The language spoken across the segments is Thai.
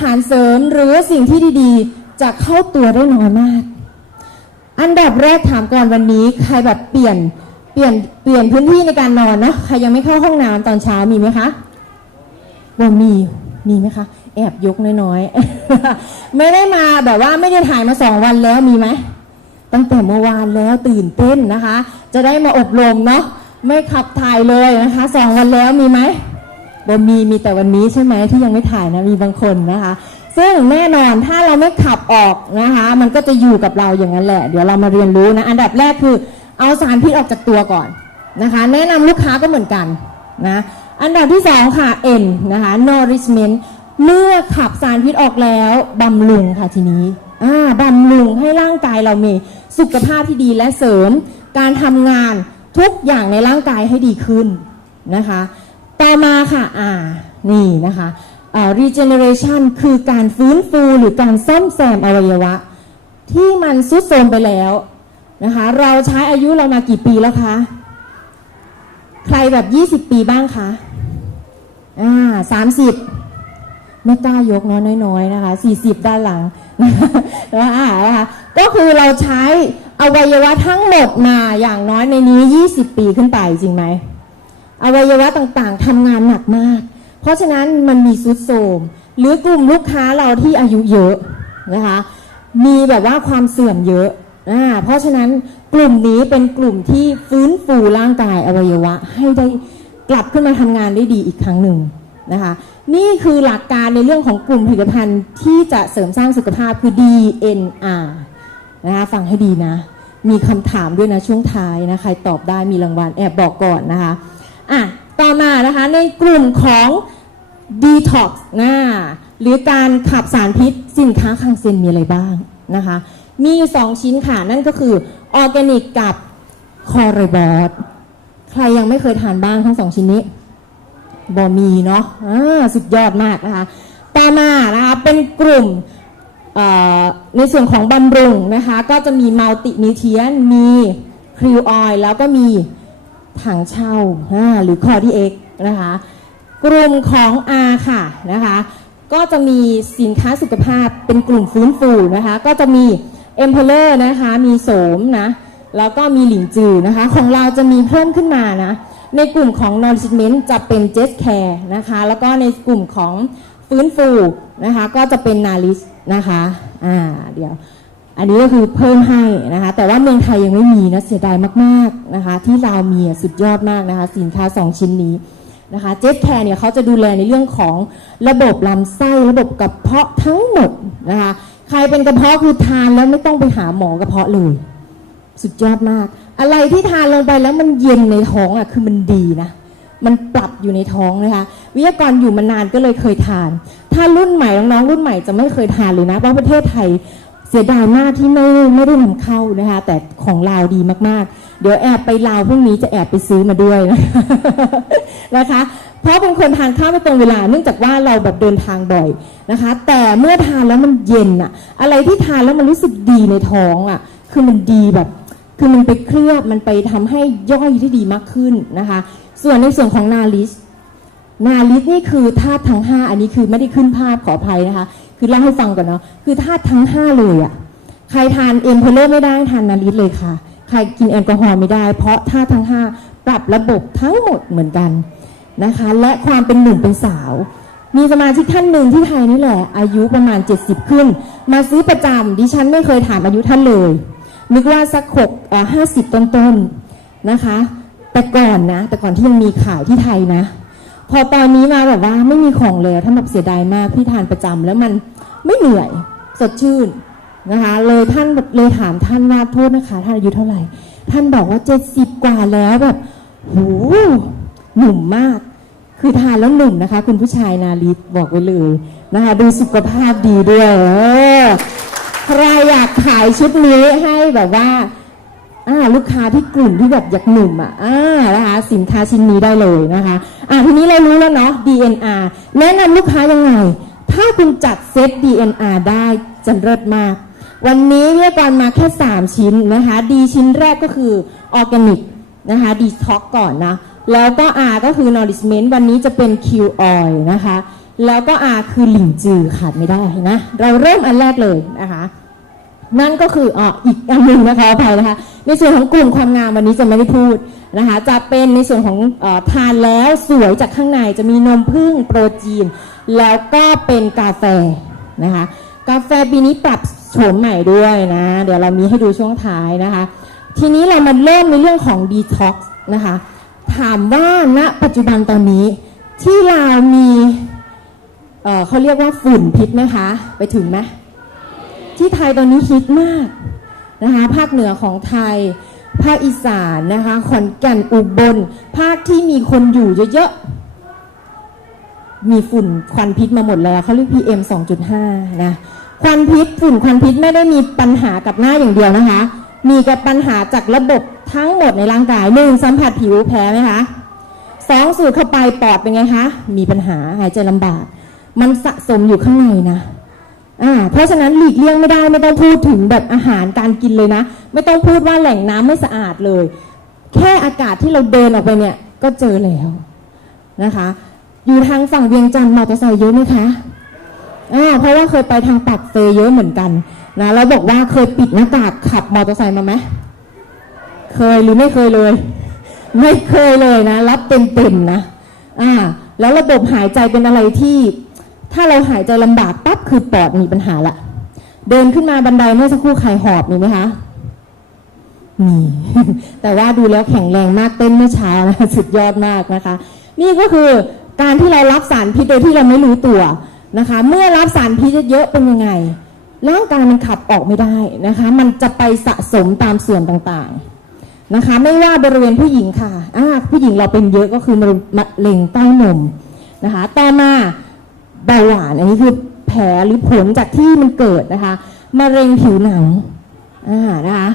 อาหารเสริมหรือสิ่งที่ดีๆจะเข้าตัวได้น้อยมากอันดับแรกถามก่อนวันนี้ใครแบบเปลี่ยนพื้นที่ในการนอนนะใครยังไม่เข้าห้องน้ำตอนเช้ามีไหมคะบ่มีไหมคะแอบยกน้อยๆ ไม่ได้มาแบบว่าไม่ได้ถ่ายมา2 วันแล้วมีไหมตั้งแต่เมื่อวานแล้วตื่นเต้นนะคะจะได้มาอบรมเนาะไม่ขับถ่ายเลยนะคะ2 วันแล้วมีไหมบ่มีแต่วันนี้ใช่ไหมที่ยังไม่ถ่ายนะมีบางคนนะคะซึ่งแน่นอนถ้าเราไม่ขับออกนะคะมันก็จะอยู่กับเราอย่างนั้นแหละเดี๋ยวเรามาเรียนรู้นะอันดับแรกคือเอาสารพิษออกจากตัวก่อนนะคะแนะนำลูกค้าก็เหมือนกันนะอันดับที่2ค่ะ N นะคะ nourishment เมื่อขับสารพิษออกแล้วบำรุงค่ะทีนี้บำรุงให้ร่างกายเรามีสุขภาพที่ดีและเสริมการทำงานทุกอย่างในร่างกายให้ดีขึ้นนะคะต่อมาค่ะนี่นะคะregeneration คือการฟื้นฟูหรือการซ่อมแซมอวัยวะที่มันทรุดโทรมไปแล้วนะคะเราใช้อายุเรามากี่ปีแล้วคะใครแบบ20 ปีบ้างคะ30ไม่กล้ายกน้อยๆนะคะ40ด้านหลังนะคะก็คือเราใช้อวัยวะทั้งหมดมาอย่างน้อยในนี้20 ปีขึ้นไปจริงไหมอวัยวะต่างๆทำงานหนักมากเพราะฉะนั้นมันมีทรุดโทรมหรือกลุ่มลูกค้าเราที่อายุเยอะนะคะมีแบบว่าความเสื่อมเยอะเพราะฉะนั้นกลุ่มนี้เป็นกลุ่มที่ฟื้นฟูร่างกายอวัยวะให้ได้กลับขึ้นมาทำงานได้ดีอีกครั้งหนึ่งนะคะนี่คือหลักการในเรื่องของกลุ่มผลิตภัณฑ์ที่จะเสริมสร้างสุขภาพคือ DNR นะคะฟังให้ดีนะมีคำถามด้วยนะช่วงท้ายนะใครตอบได้มีรางวัลแอบบอกก่อนนะคะต่อมานะคะในกลุ่มของ Detox หรือการขับสารพิษสินค้าคลังเซนมีอะไรบ้างนะคะมีอยู่2 ชิ้นค่ะนั่นก็คือออร์แกนิกกับคอร์บอสใครยังไม่เคยทานบ้างทั้ง2 ชิ้นนี้บ่มีเนาะสุดยอดมากนะคะต่อมานะคะเป็นกลุ่มในส่วนของบำรุงนะคะก็จะมีมัลตินิเทียนมีคริวออยล์แล้วก็มีถังเช่าหรือคอที่เอ็กนะคะกลุ่มของ R ค่ะนะคะก็จะมีสินค้าสุขภาพเป็นกลุ่มฟื้นฟูนะคะก็จะมีเอ็มเพลเลอร์นะคะมีโสมนะแล้วก็มีหลินจือนะคะของเราจะมีเพิ่มขึ้นมานะในกลุ่มของ nourishment จะเป็นเจสแคร์นะคะแล้วก็ในกลุ่มของฟื้นฟูนะคะก็จะเป็นนาริสนะคะเดี๋ยวอันนี้ก็คือเพิ่มให้นะคะแต่ว่าเมืองไทยยังไม่มีนะเสียดายมากๆนะคะที่เรามีสุดยอดมากนะคะสินค้า2 ชิ้นนี้นะคะเจสแคร์เนี่ยเขาจะดูแลในเรื่องของระบบลำไส้ระบบกระเพาะทั้งหมดนะคะใครเป็นกระเพาะคือทานแล้วไม่ต้องไปหาหมอกระเพาะเลยสุดยอดมากอะไรที่ทานลงไปแล้วมันเย็นในท้องคือมันดีนะมันปรับอยู่ในท้องนะคะวิทยากรอยู่มานานก็เลยเคยทานถ้ารุ่นใหม่น้องๆรุ่นใหม่จะไม่เคยทานเลยนะเพราะประเทศไทยเสียดายมากที่ไม่ได้นำเข้านะคะแต่ของลาวดีมากๆเดี๋ยวแอบไปลาวพรุ่งนี้จะแอบไปซื้อมาด้วยนะคะเพราะเป็นคนทานข้าวไม่ตรงเวลาเนื่องจากว่าเราแบบเดินทางบ่อยนะคะแต่เมื่อทานแล้วมันเย็นอะไรที่ทานแล้วมันรู้สึกดีในท้องคือมันดีแบบคือมันไปเคลือบมันไปทำให้ย่อยที่ดีมากขึ้นนะคะส่วนในส่วนของนาริสนี่คือธาตุทั้ง5อันนี้คือไม่ได้ขึ้นภาพขออภัยนะคะคือเล่าให้ฟังก่อนเนาะคือธาตุทั้ง5เลยใครทานเอ็มเพลเลอร์ไม่ได้ทานนาริสเลยค่ะใครกินแอลกอฮอล์ไม่ได้เพราะธาตุทั้ง5ปรับระบบทั้งหมดเหมือนกันนะคะและความเป็นหนุ่มเป็นสาวมีสมาชิกท่านหนึ่งที่ไทยนี่แหละอายุประมาณ70ขึ้นมาซื้อประจำดิฉันไม่เคยถามอายุท่านเลยนึกว่าสัก50ต้นๆนะคะแต่ก่อนที่ยังมีขายที่ไทยนะพอตอนนี้มาแบบว่าไม่มีของเลยท่านแบบเสียดายมากพี่ทานประจำแล้วมันไม่เหนื่อยสดชื่นนะคะเลยท่านเลยถามท่านว่าโทษนะคะท่านอายุเท่าไหร่ท่านบอกว่า70กว่าแล้วแบบโหหนุ่มมากคือทานแล้วหนุ่มนะคะคุณผู้ชายนาริสบอกไว้เลยนะคะดูสุขภาพดีด้วยใครอยากขายชุดนี้ให้แบบว่าลูกค้าที่กลุ่มที่แบบอยากหนุ่มนะคะสินค้าชิ้นนี้ได้เลยนะคะทีนี้เรารู้แล้วเนาะ DNR แนะนำลูกค้ายังไงถ้าคุณจัดเซต DNR ได้จะเลิศมากวันนี้เรียกกันมาแค่3 ชิ้นนะคะดีชิ้นแรกก็คือออร์แกนิกนะคะดีท็อกก่อนนะแล้วก็ R ก็คือ nourishment วันนี้จะเป็น Q oil นะคะ แล้วก็ R คือหลิงจือขาดไม่ได้นะเราเริ่มอันแรกเลยนะคะนั่นก็คืออีกอันหนึ่งนะคะอภัยนะคะในส่วนของกลุ่มความงามวันนี้จะไม่ได้พูดนะคะจะเป็นในส่วนของทานแล้วสวยจากข้างในจะมีนมผึ้งโปรตีนแล้วก็เป็นกาแฟนะคะกาแฟปีนี้ปรับโฉมใหม่ด้วยนะเดี๋ยวเรามีให้ดูช่วงท้ายนะคะทีนี้เรามาเริ่มในเรื่องของ Detox นะคะถามว่าณปัจจุบันตอนนี้ที่เรามีเขาเรียกว่าฝุ่นพิษไหมคะไปถึงไหมที่ไทยตอนนี้ฮิตมากนะคะภาคเหนือของไทยภาคอีสานนะคะขอนแก่นอุบลภาคที่มีคนอยู่เยอะๆมีฝุ่นควันพิษมาหมดแล้วเขาเรียก PM 2.5 นะควันพิษฝุ่นควันพิษไม่ได้มีปัญหากับหน้าอย่างเดียวนะคะมีกับปัญหาจากระบบทั้งหมดในร่างกาย1สัมผัสผิวแพ้ไหมคะ2สูดเข้าไปปอดเป็นไงคะมีปัญหาหายใจลำบากมันสะสมอยู่ข้างในนะเพราะฉะนั้นหลีกเลี่ยงไม่ได้ไม่ต้องพูดถึงแบบอาหารการกินเลยนะไม่ต้องพูดว่าแหล่งน้ำไม่สะอาดเลยแค่อากาศที่เราเดินออกไปเนี่ยก็เจอแล้วนะคะอยู่ทางฝั่งเวียงจันทร์มอเตอร์ไซค์เยอะไหมคะเพราะว่าเคยไปทางปักเซเยอะเหมือนกันนะแล้วบอกว่าเคยปิดหน้ากากขับมอเตอร์ไซค์มาไหมเคยหรือไม่เคยเลยไม่เคยเลยนะรับเต็มๆนะแล้วระบบหายใจเป็นอะไรที่ถ้าเราหายใจลำบากปั๊บคือปอดมีปัญหาละเดินขึ้นมาบันไดเมื่อสักครู่ใครหอบมีไหมคะมี แต่ว่าดูแล้วแข็งแรงมากเต้นเมื่อเช้านะสุดยอดมากนะคะนี่ก็คือการที่เรารับสารพิษโดยที่เราไม่รู้ตัวนะคะเมื่อรับสารพิษเยอะเป็นยังไงร่างกายมันขับออกไม่ได้นะคะมันจะไปสะสมตามส่วนต่างๆนะคะไม่ว่าบริเวณผู้หญิงค่ะผู้หญิงเราเป็นเยอะก็คือมะเร็งเต้านมนะคะต่อมาเบาหวานอันนี้คือแผลหรือผลจากที่มันเกิดนะคะมะเร็งผิวหนังนะคะ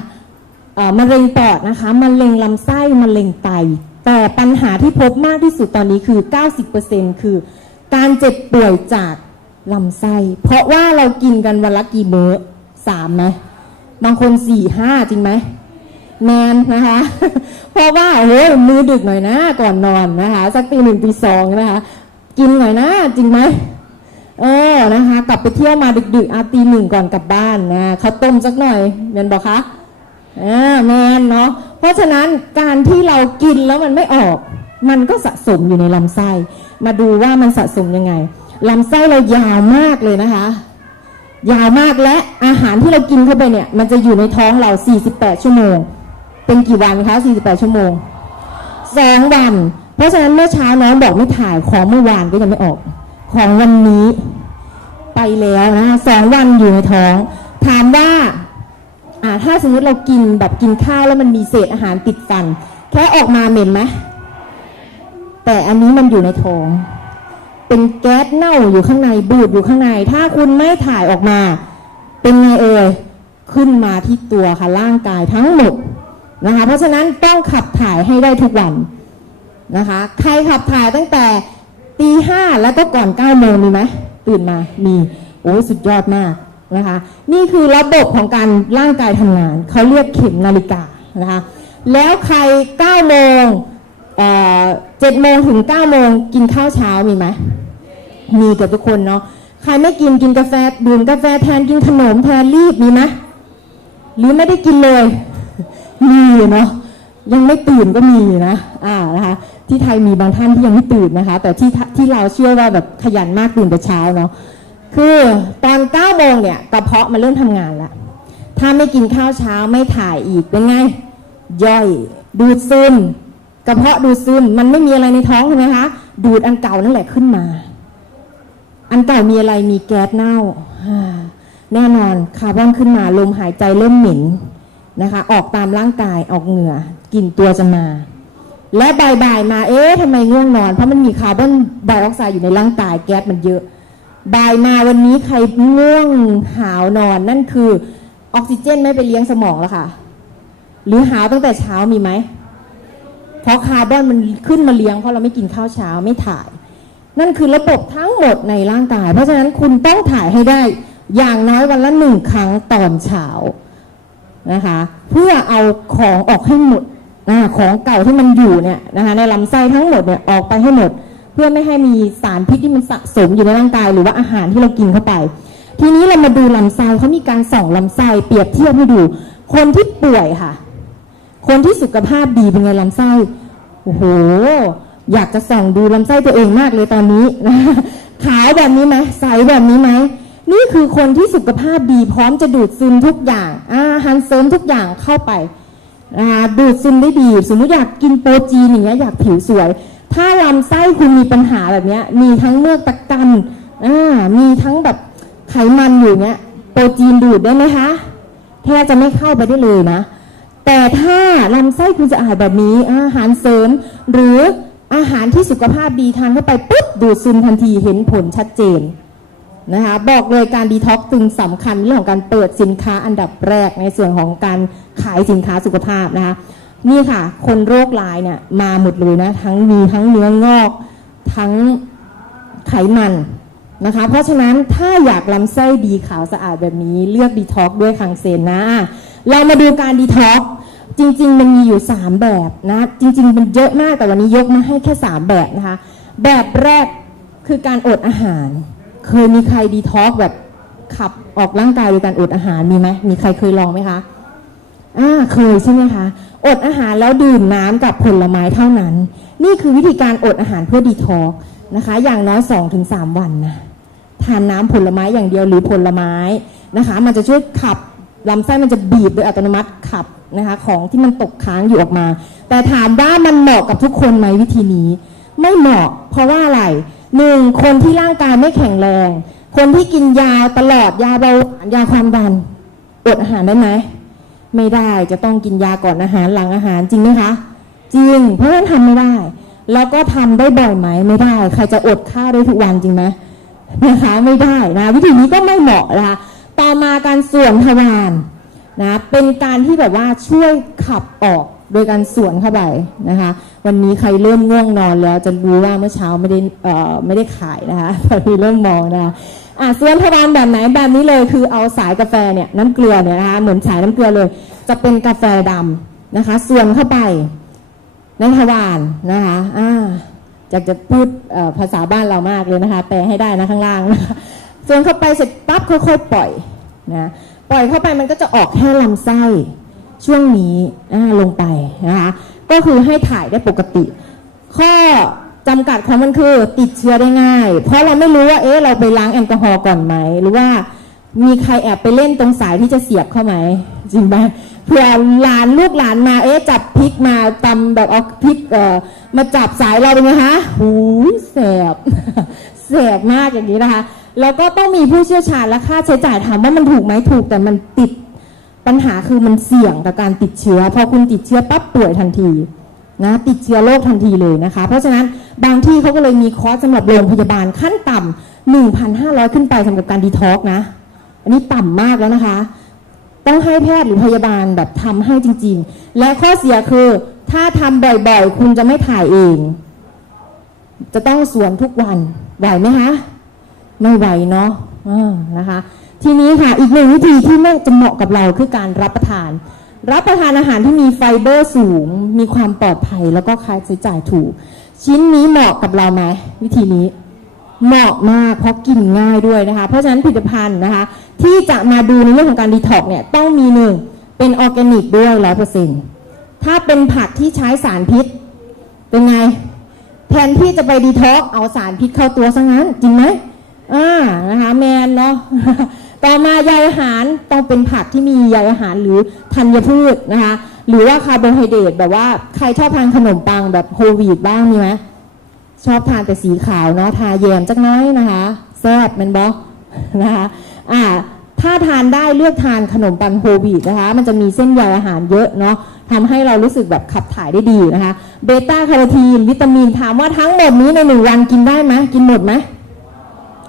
มะเร็งปอดนะคะมะเร็งลำไส้มะเร็งไตแต่ปัญหาที่พบมากที่สุดตอนนี้คือ 90% คือการเจ็บป่วยจากลำไส้เพราะว่าเรากินกันวันละกี่มื้อ3ไหมบางคน 4-5 จริงไหมแมนนะคะเพราะว่ามื้อดึกหน่อยนะก่อนนอนนะคะสักตี 1 ตี 2นะคะกินหน่อยนะจริงไหมนะคะกลับไปเที่ยวมาดึกๆตี 1ก่อนกลับบ้านนะเขาต้มสักหน่อยแมนบอกคะแมนเนาะเพราะฉะนั้นการที่เรากินแล้วมันไม่ออกมันก็สะสมอยู่ในลำไส้มาดูว่ามันสะสมยังไงลำไส้เรายาวมากเลยนะคะยาวมากและอาหารที่เรากินเข้าไปเนี่ยมันจะอยู่ในท้องเรา48ชั่วโมงเป็นกี่วันคะ48ชั่วโมง2วันเพราะฉะนั้นเมื่อเช้าน้องบอกไม่ถ่ายของเมื่อวานก็ยังไม่ออกของวันนี้ไปแล้วนะ2วันอยู่ในท้องถามว่าถ้าสมมติเรากินแบบกินข้าวแล้วมันมีเศษอาหารติดฟันแค่ออกมาเหม็นไหมแต่อันนี้มันอยู่ในท้องเป็นแก๊สเน่าอยู่ข้างในบูดอยู่ข้างในถ้าคุณไม่ถ่ายออกมาเป็นไงขึ้นมาที่ตัวค่ะร่างกายทั้งหมดนะคะเพราะฉะนั้นต้องขับถ่ายให้ได้ทุกวันนะคะใครขับถ่ายตั้งแต่ตี 5แล้วก็ก่อน9 โมงมีไหมตื่นมามีสุดยอดมากนะคะนี่คือระบบของการร่างกายทำงานเขาเรียกเข็มนาฬิกานะคะแล้วใคร9 โมง7 โมงถึง9 โมงกินข้าวเช้ามีไหมมีกับทุกคนเนาะใครไม่กินกาแฟดื่มกาแฟแทนกินขนมแทนรีบมีไหมหรือไม่ได้กินเลยมีเนาะยังไม่ตื่นก็มีนะนะคะที่ไทยมีบางท่านที่ยังไม่ตื่นนะคะแต่ที่เราเชื่อว่าแบบขยันมากตื่นแต่เช้าเนาะคือตอน9 โมงเนี่ยกระเพาะมันเริ่มทำงานแล้วถ้าไม่กินข้าวเช้าไม่ถ่ายอีกเป็นไงย่อยดูดซึมกระเพาะดูดซึมมันไม่มีอะไรในท้องใช่ไหมคะดูดอันเก่านั่นแหละขึ้นมาอันเก่ามีอะไรมีแก๊สเน่าแน่นอนคาร์บอนขึ้นมาลมหายใจเริ่มเหม็นนะคะออกตามร่างกายออกเหงื่อกลิ่นตัวจะมาและบ่ายๆมาทำไมง่วงนอนเพราะมันมีคาร์บอนไดออกไซด์อยู่ในร่างกายแก๊สมันเยอะบ่ายมาวันนี้ใครง่วงหาวนอนนั่นคือออกซิเจนไม่ไปเลี้ยงสมองแล้วค่ะหรือหาวตั้งแต่เช้ามีไหมเพราะคาร์บอนมันขึ้นมาเลี้ยงเพราะเราไม่กินข้าวเช้าไม่ถ่ายนั่นคือระบบทั้งหมดในร่างกายเพราะฉะนั้นคุณต้องถ่ายให้ได้อย่างน้อยวันละ1 ครั้งตอนเช้านะคะเพื่อเอาของออกให้หมดของเก่าที่มันอยู่เนี่ยนะคะในลำไส้ทั้งหมดเนี่ยออกไปให้หมด เพื่อไม่ให้มีสารพิษที่มันสะสมอยู่ในร่างกายหรือว่าอาหารที่เรากินเข้าไปทีนี้เรามาดูลำไส้เขามีการส่องลำไส้เปรียบเทียบให้ดูคนที่ป่วยค่ะคนที่สุขภาพดีเป็นไงลำไส้โอ้โหอยากจะส่องดูลำไส้ตัวเองมากเลยตอนนี้นะขาวแบบนี้ไหมใสแบบนี้ไหมนี่คือคนที่สุขภาพดีพร้อมจะดูดซึมทุกอย่างอาหารเสริมทุกอย่างเข้าไปดูดซึมได้ดีสมมติอยากกินโปรตีนอย่างเงี้ยอยากผิวสวยถ้าลำไส้คุณมีปัญหาแบบเนี้ยมีทั้งเมือกตะกันมีทั้งแบบไขมันอยู่เนี้ยโปรตีนดูดได้ไหมคะแทบจะไม่เข้าไปได้เลยนะแต่ถ้าลำไส้คุณสะอาดแบบนี้อาหารเสริมหรืออาหารที่สุขภาพดีทานเข้าไปปุ๊บดูดซึมทันทีเห็นผลชัดเจนนะคะบอกเลยการดีท็อกซ์จึงสำคัญเรื่องของการเปิดสินค้าอันดับแรกในส่วนของการขายสินค้าสุขภาพนะคะนี่ค่ะคนโรคร้ายเนี่ยมาหมดเลยนะทั้งมีทั้งเนื้องอกทั้งไขมันนะคะเพราะฉะนั้นถ้าอยากลำไส้ดีขาวสะอาดแบบนี้เลือกดีท็อกซ์ด้วยคังเซนนะเรามาดูการดีท็อกซ์จริงๆมันมีอยู่3แบบนะจริงๆมันเยอะมากแต่วันนี้ยกมาให้แค่3แบบนะคะแบบแรกคือการอดอาหารเคยมีใครดีท็อกซ์แบบขับออกร่างกายโดยการอดอาหารมีไหมมีใครเคยลองไหมคะเคยใช่ไหมคะอดอาหารแล้วดื่มน้ำกับผลไม้เท่านั้นนี่คือวิธีการอดอาหารเพื่อดีท็อกซ์นะคะอย่างน้อย 2-3 วันนะทานน้ำผลไม้อย่างเดียวหรือผลไม้นะคะมันจะช่วยขับลำไส้มันจะบีบโดยอัตโนมัติขับนะคะของที่มันตกค้างอยู่ออกมาแต่ถามว่ามันเหมาะกับทุกคนไหมวิธีนี้ไม่เหมาะเพราะว่าอะไร1คนที่ร่างกายไม่แข็งแรงคนที่กินยาตลอดยาเบาหวานยาความดันอดอาหารได้ไหมไม่ได้จะต้องกินยาก่อนอาหารหลังอาหารจริงไหมคะจริงเพราะฉะนั้นทำไม่ได้แล้วก็ทำได้บ่อยไหมไม่ได้ใครจะอดข้าวได้ทุกวันจริงไหมนะคะไม่ได้นะวิธีนี้ก็ไม่เหมาะนะคะต่อมาการส่วนทวารนะเป็นการที่แบบว่าช่วยขับออกโดยการสวนเข้าไปนะคะวันนี้ใครเริ่มง่วงนอนแล้วจะรู้ว่าเมื่อเช้าไม่ได้ขายนะคะตอนนี้เริ่มมองนะคะส่วนทวารแบบไหนแบบนี้เลยคือเอาสายกาแฟเนี่ยน้ำเกลือเนี่ยนะคะเหมือนสายน้ำเกลือเลยจะเป็นกาแฟดำนะคะส่วนเข้าไปในทวารนะคะจะพูดภาษาบ้านเรามากเลยนะคะแปลให้ได้นะข้างล่างนะคะส่วนเข้าไปเสร็จปั๊บค่อยๆปล่อยนะปล่อยเข้าไปมันก็จะออกแค่ลำไส้ช่วงนี้ลงไปนะคะก็คือให้ถ่ายได้ปกติข้อจำกัดของมันคือติดเชื้อได้ง่ายเพราะเราไม่รู้ว่าเราไปล้างแอลกอฮอล์ก่อนไหมหรือว่ามีใครแอบไปเล่นตรงสายที่จะเสียบเข้าไหมจริงไหมเผื่อหลานลูกหลานมาจับพริกมาตำแบบเอาพริกมาจับสายเราเป็นไงคะหูยแสบแสบมากอย่างนี้นะคะแล้วก็ต้องมีผู้เชี่ยวชาญและค่าใช้จ่ายถามว่ามันถูกไหมถูกแต่มันติดปัญหาคือมันเสี่ยงต่อการติดเชื้อพอคุณติดเชื้อปั๊บป่วยทันทีนะติดเชื้อโรคทันทีเลยนะคะเพราะฉะนั้นบางที่เขาก็เลยมีคอร์สสำหรับโรงพยาบาลขั้นต่ำ 1,500 ขึ้นไปสำหรับการดีท็อกซ์นะอันนี้ต่ำมากแล้วนะคะต้องให้แพทย์หรือพยาบาลแบบทำให้จริงๆและข้อเสียคือถ้าทำบ่อยๆคุณจะไม่ถ่ายเองจะต้องสวนทุกวันไหวไหมคะไม่ไหวเนาะนะคะทีนี้ค่ะอีกหนึ่งวิธีที่น่าจะเหมาะกับเราคือการรับประทานอาหารที่มีไฟเบอร์สูงมีความปลอดภัยแล้วก็ค่าใช้จ่ายถูกชิ้นนี้เหมาะกับเราไหมวิธีนี้เหมาะมากเพราะกินง่ายด้วยนะคะเพราะฉะนั้นผลิตภัณฑ์นะคะที่จะมาดูในเรื่องของการดีท็อกซ์เนี่ยต้องมี1เป็นออร์แกนิกด้วย 100% ถ้าเป็นผักที่ใช้สารพิษเป็นไงแทนที่จะไปดีท็อกซ์เอาสารพิษเข้าตัวซะงั้นจริงไหมนะคะแมนเนาะ ต่อมาใยอาหารต้องเป็นผักที่มีใยอาหารหรือธัญพืชนะคะหรือว่าคาร์โบไฮเดรตแบบว่าใครชอบทานขนมปังแบบโฮลวีตบ้างมีไหมชอบทานแต่สีขาวเนาะทาแยมจักน้อยนะคะแซ่บมันบอกนะคะถ้าทานได้เลือกทานขนมปังโฮลวีตนะคะมันจะมีเส้นใยอาหารเยอะเนาะทำให้เรารู้สึกแบบขับถ่ายได้ดีนะคะเบต้าแคโรทีนวิตามินถามว่าทั้งหมดนี้ใน1 วันกินได้ไหมกินหมดไหม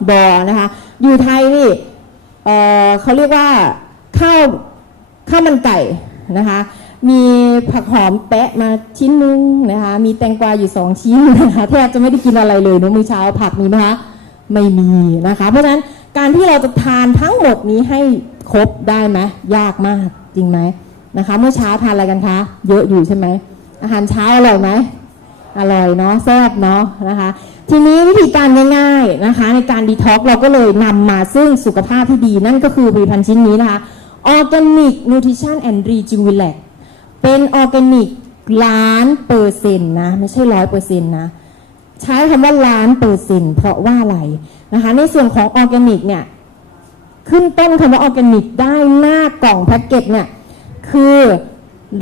บอนะคะอยู่ไทยนี่เขาเรียกว่าข้าวมันไก่นะคะมีผักหอมแปะมาชิ้นนึงนะคะมีแตงกวาอยู่2 ชิ้นนะคะแทบจะไม่ได้กินอะไรเลยมื้อเช้าผักมีไหมคะไม่มีนะคะเพราะฉะนั้นการที่เราจะทานทั้งหมดนี้ให้ครบได้ไหมยากมากจริงไหมนะคะเมื่อเช้าทานอะไรกันคะเยอะอยู่ใช่ไหมอาหารเช้าอร่อยไหมอร่อยเนาะแซ่บเนาะนะคะ ทีนี้วิธีการง่ายๆนะคะในการดีท็อกเราก็เลยนำมาซึ่งสุขภาพที่ดีนั่นก็คือผลิตภัณฑ์ชิ้นนี้นะคะ Organic Nutrition and Rejuvenac เป็นออร์แกนิก1,000,000%นะไม่ใช่100%นะใช้คำว่า1,000,000%เพราะว่าอะไรนะคะในส่วนของออร์แกนิกเนี่ยขึ้นต้นคำว่าออร์แกนิกได้หน้ากล่องแพ็กเกจเนี่ยคือ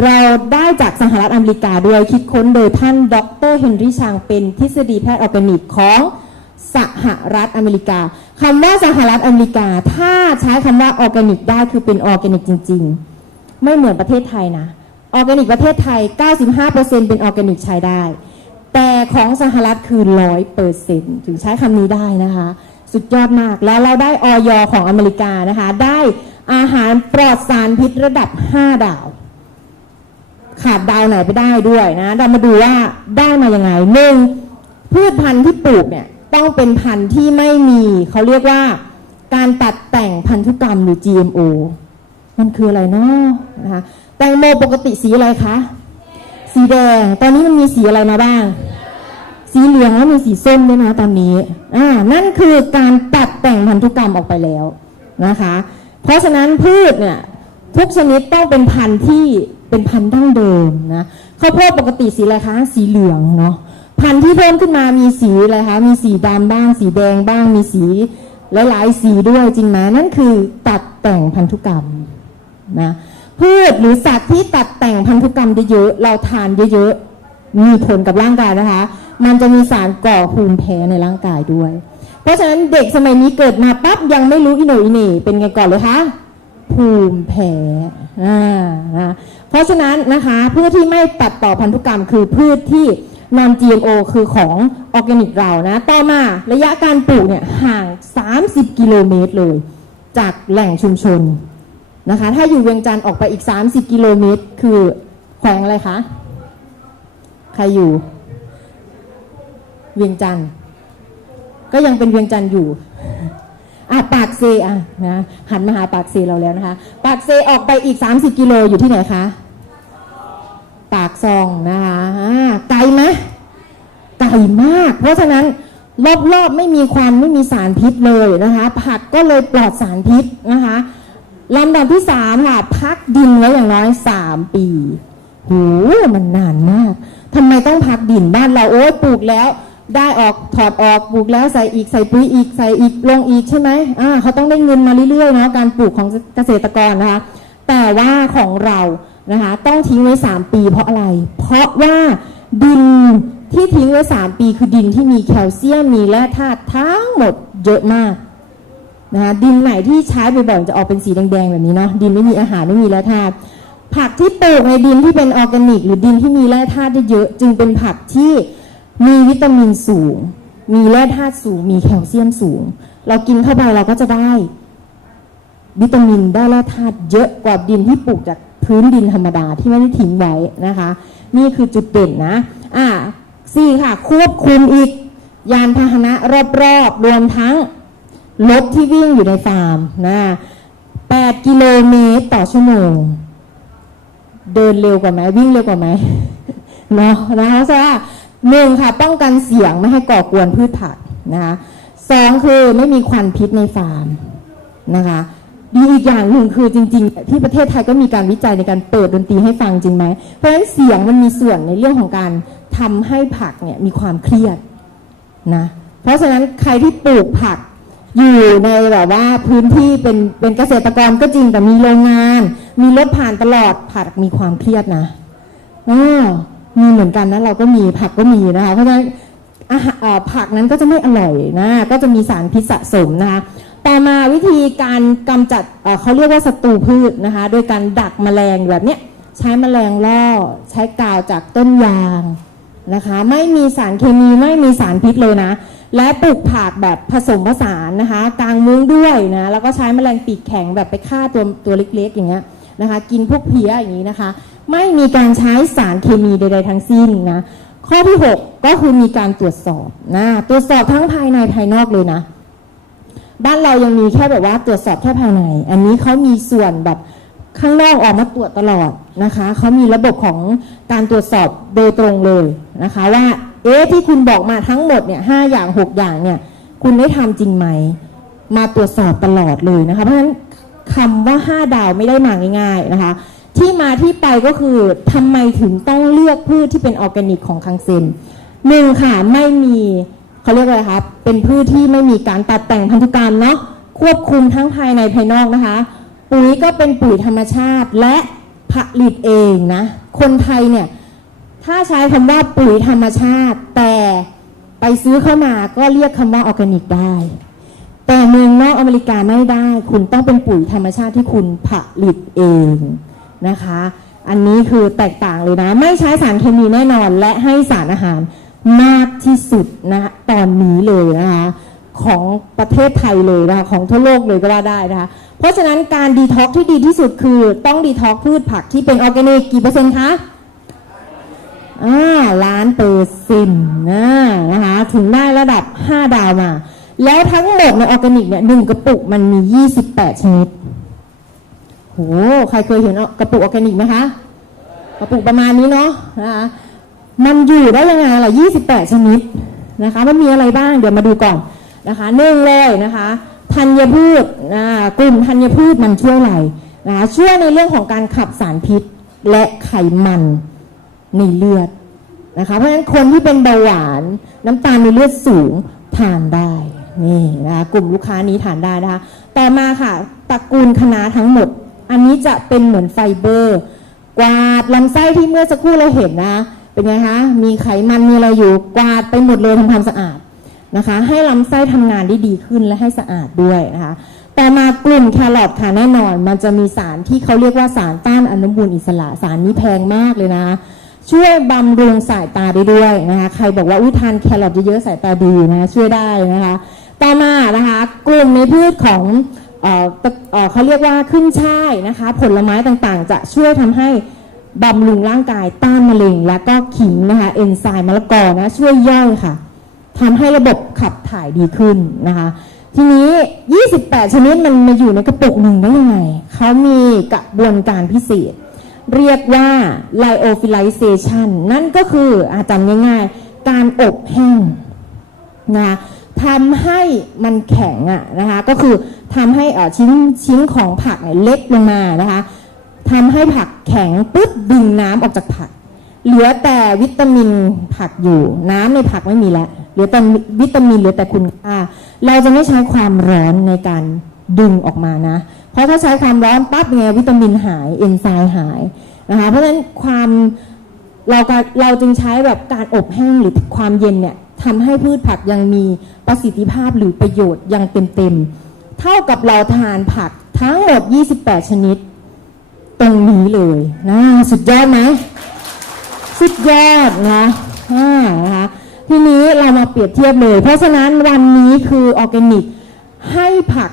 เราได้จากสหรัฐอเมริกาด้วยคิดค้นโดยท่านดร.เฮนรี่ชางเป็นทฤษฎีแพทย์ออร์แกนิกของสหรัฐอเมริกาคำว่าสหรัฐอเมริกาถ้าใช้คำว่าออร์แกนิกได้คือเป็นออร์แกนิกจริงๆไม่เหมือนประเทศไทยนะออร์แกนิกประเทศไทย 95% เป็นออร์แกนิกใช้ได้แต่ของสหรัฐคือ 100% ถึงใช้คำนี้ได้นะคะสุดยอดมากแล้วเราได้อย.ของอเมริกานะคะได้อาหารปลอดสารพิษระดับ5 ดาวขาดดาวไหนไปได้ด้วยนะเรามาดูว่าได้มายังไงหนึ่งพืชพันธุ์ที่ปลูกเนี่ยต้องเป็นพันธุ์ที่ไม่มีเขาเรียกว่าการตัดแต่งพันธุกรรมหรือ GMO มันคืออะไรเนาะนะคะแตงโมปกติสีอะไรคะสีแดงตอนนี้มันมีสีอะไรมาบ้างสีเหลืองแล้วมีสีส้มด้วยนะตอนนี้นั่นคือการตัดแต่งพันธุกรรมออกไปแล้วนะคะเพราะฉะนั้นพืชเนี่ยทุกชนิดต้องเป็นพันธุ์ที่เป็นพันธุ์ดั้งเดิมนะข้าวโพดปกติสีอะไรคะสีเหลืองเนาะพันธุ์ที่เพิ่มขึ้นมามีสีอะไรคะมีสีดำบ้างสีแดงบ้างมีสีหลายๆสีด้วยจริงไหมนั่นคือตัดแต่งพันธุกรรมนะพืชหรือสัตว์ที่ตัดแต่งพันธุกรรมเยอะๆเราทานเยอะๆมีผลกับร่างกายนะคะมันจะมีสารก่อภูมิแพ้ในร่างกายด้วยเพราะฉะนั้นเด็กสมัยนี้เกิดมาปั๊บยังไม่รู้อีโหนอีเหน่เป็นไงก่อนเลยคะภูมิแพ้นะเพราะฉะนั้นนะคะพืชที่ไม่ตัดต่อพันธุกรรมคือพืชที่นำ GMO คือของออร์แกนิกเรานะต่อมาระยะการปลูกเนี่ยห่าง30 กิโลเมตรเลยจากแหล่งชุมชนนะคะถ้าอยู่เวียงจันทร์ออกไปอีก30 กิโลเมตรคือแขวงอะไรคะใครอยู่เวียงจันทร์ก็ยังเป็นเวียงจันทร์อยู่ปากเซนะหันมาหาปากเซเราแล้วนะคะปากเซออกไปอีก30 กิโลอยู่ที่ไหนคะปากซองนะคะไกลไหมไกลมากเพราะฉะนั้นรอบๆไม่มีควันไม่มีสารพิษเลยนะคะผักก็เลยปลอดสารพิษนะคะลำดับที่3ค่ะพักดินไว้อย่างน้อย3 ปีโหมันนานมากทำไมต้องพักดินบ้านเราโอ้ยปลูกแล้วได้ออกถอดออกปลูกแล้วใส่อีกใส่ปุ๋ยอีกใส่อีกลงอีกใช่ไหมเขาต้องได้เงินมาเรื่อยๆเนาะการปลูกของเกษตรกรนะคะแต่ว่าของเรานะคะต้องทิ้งไว้3 ปีเพราะอะไรเพราะว่าดินที่ทิ้งไว้3 ปีคือดินที่มีแคลเซียมมีแร่ธาตุทั้งหมดเยอะมากนะคะดินไหนที่ใช้บ่อยๆจะออกเป็นสีแดงๆแบบนี้เนาะดินไม่มีอาหารไม่มีแร่ธาตุผักที่ปลูกในดินที่เป็นออร์แกนิกหรือดินที่มีแร่ธาตุเยอะจึงเป็นผักที่มีวิตามินสูงมีแร่ธาตุสูงมีแคลเซียมสูงเรากินเข้าไปเราก็จะได้วิตามินได้แร่ธาตุเยอะกว่าดินที่ปลูกจากพื้นดินธรรมดาที่ไม่ได้ทิ้งไว้นะคะนี่คือจุดเด่นนะ4ค่ะควบคุมอีกยานพาหนะรอบๆรวมทั้งรถที่วิ่งอยู่ในฟาร์มนะ8 กิโลเมตรต่อชั่วโมงเดินเร็วกว่าไหมวิ่งเร็วกว่าไหมเนาะนะคะเพราะว่า1ค่ะป้องกันเสียงไม่ให้ก่อกวนพืชผักนะคะ2คือไม่มีควันพิษในฟาร์มนะคะดีอีกอย่างหนึ่งคือจริงๆที่ประเทศไทยก็มีการวิจัยในการเปิดดนตรีให้ฟังจริงไหมเพราะฉะนั้นเสียงมันมีส่วนในเรื่องของการทำให้ผักเนี่ยมีความเครียดนะเพราะฉะนั้นใครที่ปลูกผักอยู่ในแบบว่าพื้นที่เป็นเกษตรกรก็จริงแต่มีโรงงานมีรถผ่านตลอดผักมีความเครียดนะมีเหมือนกันนะเราก็มีผักก็มีนะคะเพราะฉะนั้นผักนั้นก็จะไม่อร่อยนะก็จะมีสารพิษสะสมนะคะต่อมาวิธีการกำจัดเขาเรียกว่าศัตรูพืชนะคะโดยการดักแมลงแบบนี้ใช้แมลงล่อใช้กาวจากต้นยางนะคะไม่มีสารเคมีไม่มีสารพิษเลยนะและปลูกผักแบบผสมผสานนะคะกลางมุ้งด้วยนะแล้วก็ใช้แมลงปีกแข็งแบบไปฆ่าตัวเล็กๆอย่างเงี้ยนะคะกินพวกเพี้ยอย่างนี้นะคะไม่มีการใช้สารเคมีใดๆทั้งสิ้นนะข้อที่6ก็คือมีการตรวจสอบนะตรวจสอบทั้งภายในภายนอกเลยนะบ้านเรายังมีแค่แบบว่าตรวจสอบแค่ภายในอันนี้เขามีส่วนแบบข้างนอกออกมาตรวจตลอดนะคะเขามีระบบของการตรวจสอบโดยตรงเลยนะคะว่า ที่คุณบอกมาทั้งหมดเนี่ย5 อย่าง6 อย่างเนี่ยคุณได้ทำจริงไหมมาตรวจสอบตลอดเลยนะคะเพราะฉะนั้นคำว่า5 ดาวไม่ได้มาง่ายๆนะคะที่มาที่ไปก็คือทำไมถึงต้องเลือกพืชที่เป็นออร์แกนิกของคังเซ็นหนึ่งค่ะไม่มีเขาเรียกอะไรครับเป็นพืชที่ไม่มีการตัดแต่งพันธุกรรมเนาะควบคุมทั้งภายในภายนอกนะคะปุ๋ยก็เป็นปุ๋ยธรรมชาติและผลิตเองนะคนไทยเนี่ยถ้าใช้คำว่าปุ๋ยธรรมชาติแต่ไปซื้อเข้ามาก็เรียกคำว่าออร์แกนิกได้แต่เมืองนอกอเมริกาไม่ได้คุณต้องเป็นปุ๋ยธรรมชาติที่คุณผลิตเองนะคะอันนี้คือแตกต่างเลยนะไม่ใช้สารเคมีแน่นอนและให้สารอาหารมากที่สุดนะตอนนี้เลยนะคะของประเทศไทยเลยนะคะของทั่วโลกเลยก็ว่าได้นะคะเพราะฉะนั้นการดีท็อกที่ดีที่สุดคือต้องดีท็อกพืชผักที่เป็นออร์แกนิกกี่เปอร์เซ็นต์คะ1,000,000%นะคะถึงได้ระดับ5 ดาวมาแล้วทั้งหมดในออร์แกนิกเนี่ย1 กระปุกมันมี28 ชนิดโหใครเคยเห็นกระปุกออร์แกนิกไหมคะกระปุกประมาณนี้เนาะนะคะมันอยู่ได้ยังไงล่ะ28 ชนิดนะคะมันมีอะไรบ้างเดี๋ยวมาดูก่อนนะคะหนึ่งเลยนะคะธัญพืชกลุ่มธัญพืชมันช่วยอะไรนะคะช่วยในเรื่องของการขับสารพิษและไขมันในเลือดนะคะเพราะฉะนั้นคนที่เป็นเบาหวานน้ำตาลในเลือดสูงทานได้นี่นะคะกลุ่มลูกค้านี้ทานได้นะคะต่อมาค่ะตระกูลคะน้าทั้งหมดอันนี้จะเป็นเหมือนไฟเบอร์กวาดลำไส้ที่เมื่อสักครู่เราเห็นนะเป็นไงคะมีไขมันมีอะไรอยู่กวาดไปหมดเลยทำความสะอาดนะคะให้ลำไส้ทำงานได้ดีขึ้นและให้สะอาดด้วยนะคะต่อมากลุ่มแครอทค่ะแน่นอนมันจะมีสารที่เขาเรียกว่าสารต้านอนุมูลอิสระสารนี้แพงมากเลยนะช่วยบำรุงสายตาได้ด้วยนะคะใครบอกว่าทานแครอทเยอะๆสายตาดีนะช่วยได้นะคะต่อมานะคะกลุ่มในพืชของเขาเรียกว่าขึ้นช่ายนะคะผลไม้ต่างๆจะช่วยทำให้บำรุงร่างกายต้านมะเร็งแล้วก็ขิงนะคะเอนไซม์มะละกอนะช่วยย่อยค่ะทำให้ระบบขับถ่ายดีขึ้นนะคะทีนี้28 ชนิดมันมาอยู่ในกระปุกหนึ่งได้ยังไงเขามีกระบวนการพิเศษเรียกว่า lyophilization นั่นก็คือจำง่ายๆการอบแห้งนะทำให้มันแข็งนะคะก็คือทำให้ชิ้นของผักเล็กลงมานะคะทำให้ผักแข็งปุ๊บดึงน้ำออกจากผักเหลือแต่วิตามินผักอยู่น้ำในผักไม่มีแล้วเหลือแต่วิตามินเหลือแต่คุณค่าเราจะไม่ใช้ความร้อนในการดึงออกมานะเพราะถ้าใช้ความร้อนปั๊บเนี่ยวิตามินหายเอนไซม์หายนะคะเพราะฉะนั้นเราจึงใช้แบบการอบแห้งหรือความเย็นเนี่ยทำให้พืชผักยังมีประสิทธิภาพหรือประโยชน์ยังเต็มเท่ากับเราทานผักทั้งหมด28 ชนิดตรงนี้เลยนะสุดยอดไหมสุดยอดนะคะทีนี้เรามาเปรียบเทียบเลยเพราะฉะนั้นวันนี้คือออร์แกนิกให้ผัก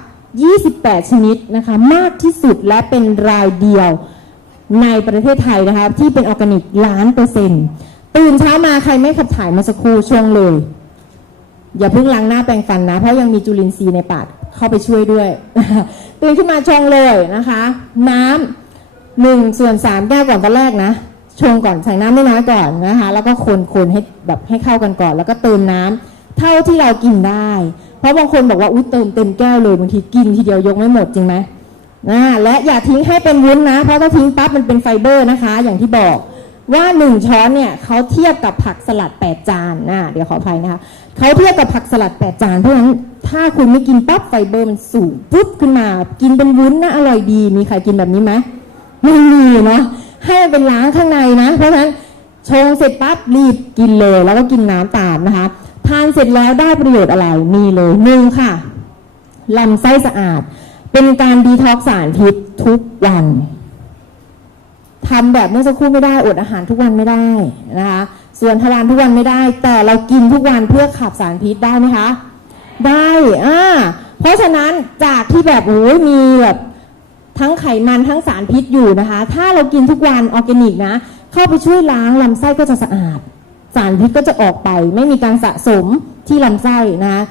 28 ชนิดนะคะมากที่สุดและเป็นรายเดียวในประเทศไทยนะคะที่เป็นออร์แกนิก1,000,000%ตื่นเช้ามาใครไม่ขับถ่ายมาสักครู่ช่วงเลยอย่าเพิ่งล้างหน้าแปรงฟันนะเพราะยังมีจุลินทรีย์ในปากเข้าไปช่วยด้วยตื่นขึ้นมาชงเลยนะคะน้ำ1/3 แก้วก่อนตอนแรกนะชงก่อนใส่น้ำไม่น้อยก่อนนะคะแล้วก็คนให้แบบให้เข้ากันก่อนแล้วก็เติมน้ำเท่าที่เรากินได้เพราะบางคนบอกว่าเติมเต็มแก้วเลยบางทีกินทีเดียวยกไม่หมดจริงไหมและอย่าทิ้งให้เป็นวุ้นนะเพราะถ้าทิ้งปั๊บมันเป็นไฟเบอร์นะคะอย่างที่บอกว่า1 ช้อนเนี่ยเขาเทียบกับผักสลัด8 จานเดี๋ยวขออภัยนะคะเขาเทียบกับผักสลัด8 จานเพราะฉะนั้นถ้าคุณไม่กินปั๊บไฟเบอร์มันสูงปุ๊บขึ้นมากินเป็นวุ้นนะอร่อยดีมีใครกินแบบนี้ไหมไม่มีนะให้มันเป็นล้างข้างในนะเพราะฉะนั้นชงเสร็จปั๊บรีบกินเลยแล้วก็กินน้ำตามนะคะทานเสร็จแล้วได้ประโยชน์อะไรมีเลย1ค่ะลำไส้สะอาดเป็นการดีท็อกซ์สารพิษทุกวันทำแบบเมื่อสักครู่ไม่ได้อดอาหารทุกวันไม่ได้นะคะส่วนทวารทุกวันไม่ได้แต่เรากินทุกวันเพื่อขับสารพิษได้ไหมคะได้เพราะฉะนั้นจากที่แบบมีแบบทั้งไขมันทั้งสารพิษอยู่นะคะถ้าเรากินทุกวันออร์แกนิกนะเข้าไปช่วยล้างลำไส้ก็จะสะอาดสารพิษก็จะออกไปไม่มีการสะสมที่ลำไส้นะ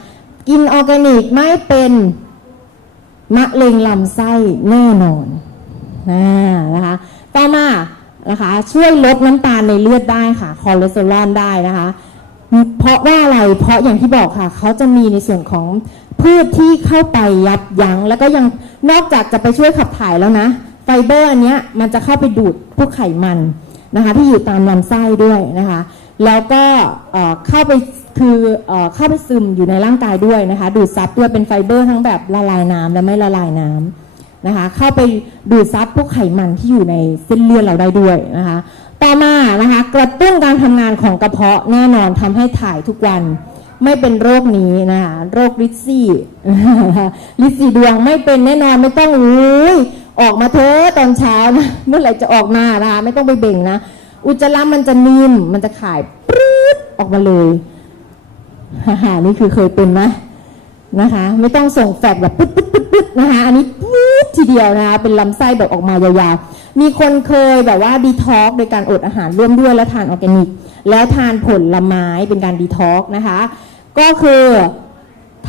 กินออร์แกนิกไม่เป็นมะเร็งลำไส้แน่นอนนะคะต่อมานะคะช่วยลดน้ำตาลในเลือดได้ค่ะคอเลสเตอรอลได้นะคะ เพราะว่าอะไรเพราะอย่างที่บอกค่ะเขาจะมีในส่วนของพืชที่เข้าไปยับยั้งแล้วก็ยังนอกจากจะไปช่วยขับถ่ายแล้วนะไฟเบอร์อันเนี้ยมันจะเข้าไปดูดพวกไขมันนะคะที่อยู่ตามลำไส้ด้วยนะคะแล้วก็เข้าไปเข้าไปซึมอยู่ในร่างกายด้วยนะคะดูดซับด้วยเป็นไฟเบอร์ทั้งแบบละลายน้ำและไม่ละลายน้ำนะคะเข้าไปดูดซับพวกไขมันที่อยู่ในเส้นเลือดเราได้ด้วยนะคะต่อมานะคะกระตุ้นการทำงานของกระเพาะแน่นอนทำให้ถ่ายทุกวันไม่เป็นโรคนี้นะคะโรคลิซซี่ลิซซี่ดวงไม่เป็นแน่นอนไม่ต้องออกมาเถอะตอนเช้านะเมื่อไหร่จะออกมานะคะไม่ต้องไปเบ่งนะอุจจาระมันจะนิ่มมันจะขายปรื๊ดออกมาเลยนี่คือเคยเป็นไหมนะคะไม่ต้องส่งแฟกแบบปึ๊ดนะคะอันนี้ปึ๊ดทีเดียวนะคะเป็นลำไส้แบบออกมายาวๆมีคนเคยแบบว่าดีท็อกซ์โดยการอดอาหารร่วมด้วยแล้วทานออร์แกนิกแล้วทานผลไม้เป็นการดีท็อกซ์นะคะก็คือ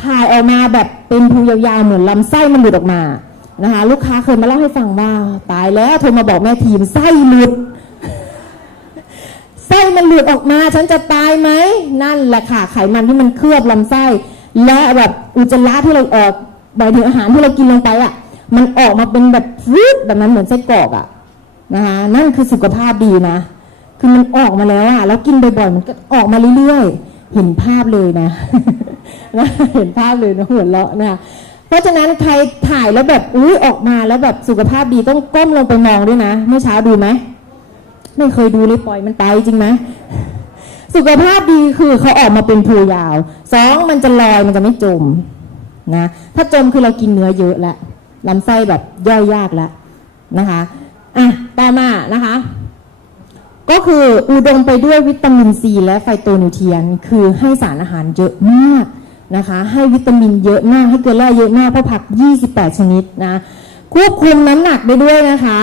ถ่ายออกมาแบบเป็นภูยาวๆเหมือนลำไส้มันหลุดออกมานะคะลูกค้าเคยมาเล่าให้ฟังว่าตายแล้วโทรมาบอกแม่ทีมไส้หลุดไส้มันหลุดออกมาฉันจะตายไหมนั่นแหละค่ะไขมันที่มันเคลือบลำไส้และแบบอุจจาระที่เราหมายถึงอาหารที่เรากินลงไปอ่ะมันออกมาเป็นแบบฟืดแบบนั้นเหมือนไส้กรอกอ่ะนะคะนั่นคือสุขภาพดีนะคือมันออกมาแล้วอ่ะแล้วกินบ่อยๆมันก็ออกมาเรื่อยๆเห็นภาพเลยนะ เห็นภาพเลยนะหัวเราะนะเพราะฉะนั้นใครถ่ายแล้วแบบออกมาแล้วแบบสุขภาพดีต้องก้มลงไปมองด้วยนะเมื่อเช้าดูไหมไม่เคยดูเลยปล่อยมันไปจริงไหมสุขภาพดีคือเขาออกมาเป็นภูยาว2มันจะลอยมันจะไม่จมนะถ้าจมคือเรากินเนื้อเยอะแล้วลำไส้แบบย่อยยากแล้วนะคะต่อมานะคะก็คืออุดมไปด้วยวิตามินซีและไฟโตนิวเทรียนคือให้สารอาหารเยอะมากนะคะให้วิตามินเยอะมากให้เกลือแร่เยอะมากเพราะผัก28ชนิดนะควบคุมน้ำหนักได้ด้วยนะคะ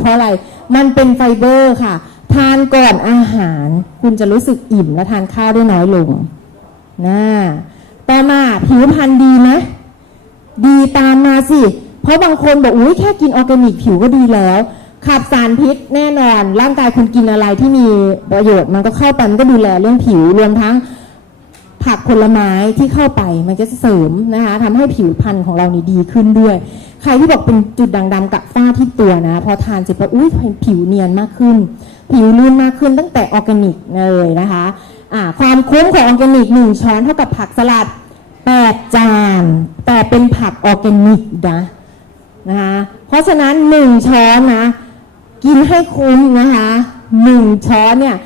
เพราะอะไรมันเป็นไฟเบอร์ค่ะทานก่อนอาหารคุณจะรู้สึกอิ่มและทานข้าวได้น้อยลงนะต่อมาผิวพรรณดีไหมดีตามมาสิเพราะบางคนบอกแค่กินออร์แกนิกผิวก็ดีแล้วขับสารพิษแน่นอนร่างกายคุณกินอะไรที่มีประโยชน์มันก็เข้าไปมันก็ดูแลเรื่องผิวรวมทั้งผักผลไม้ที่เข้าไปมันจะเสริมนะคะทำให้ผิวพรรณของเรานี่ดีขึ้นด้วยใครที่บอกเป็นจุดด่างดำกับฝ้าที่ตัวนะพอทานเสร็จแล้วผิวเนียนมากขึ้นผิวลื่นมากขึ้นตั้งแต่ออร์แกนิกเลยนะคะความคุ้มของออร์แกนิก1ช้อนเท่ากับผักสลัด8จานแต่เป็นผักออร์แกนิกนะคะเพราะฉะนั้น1ช้อนนะกินให้คุ้มนะคะ1ช้อนเนี่ย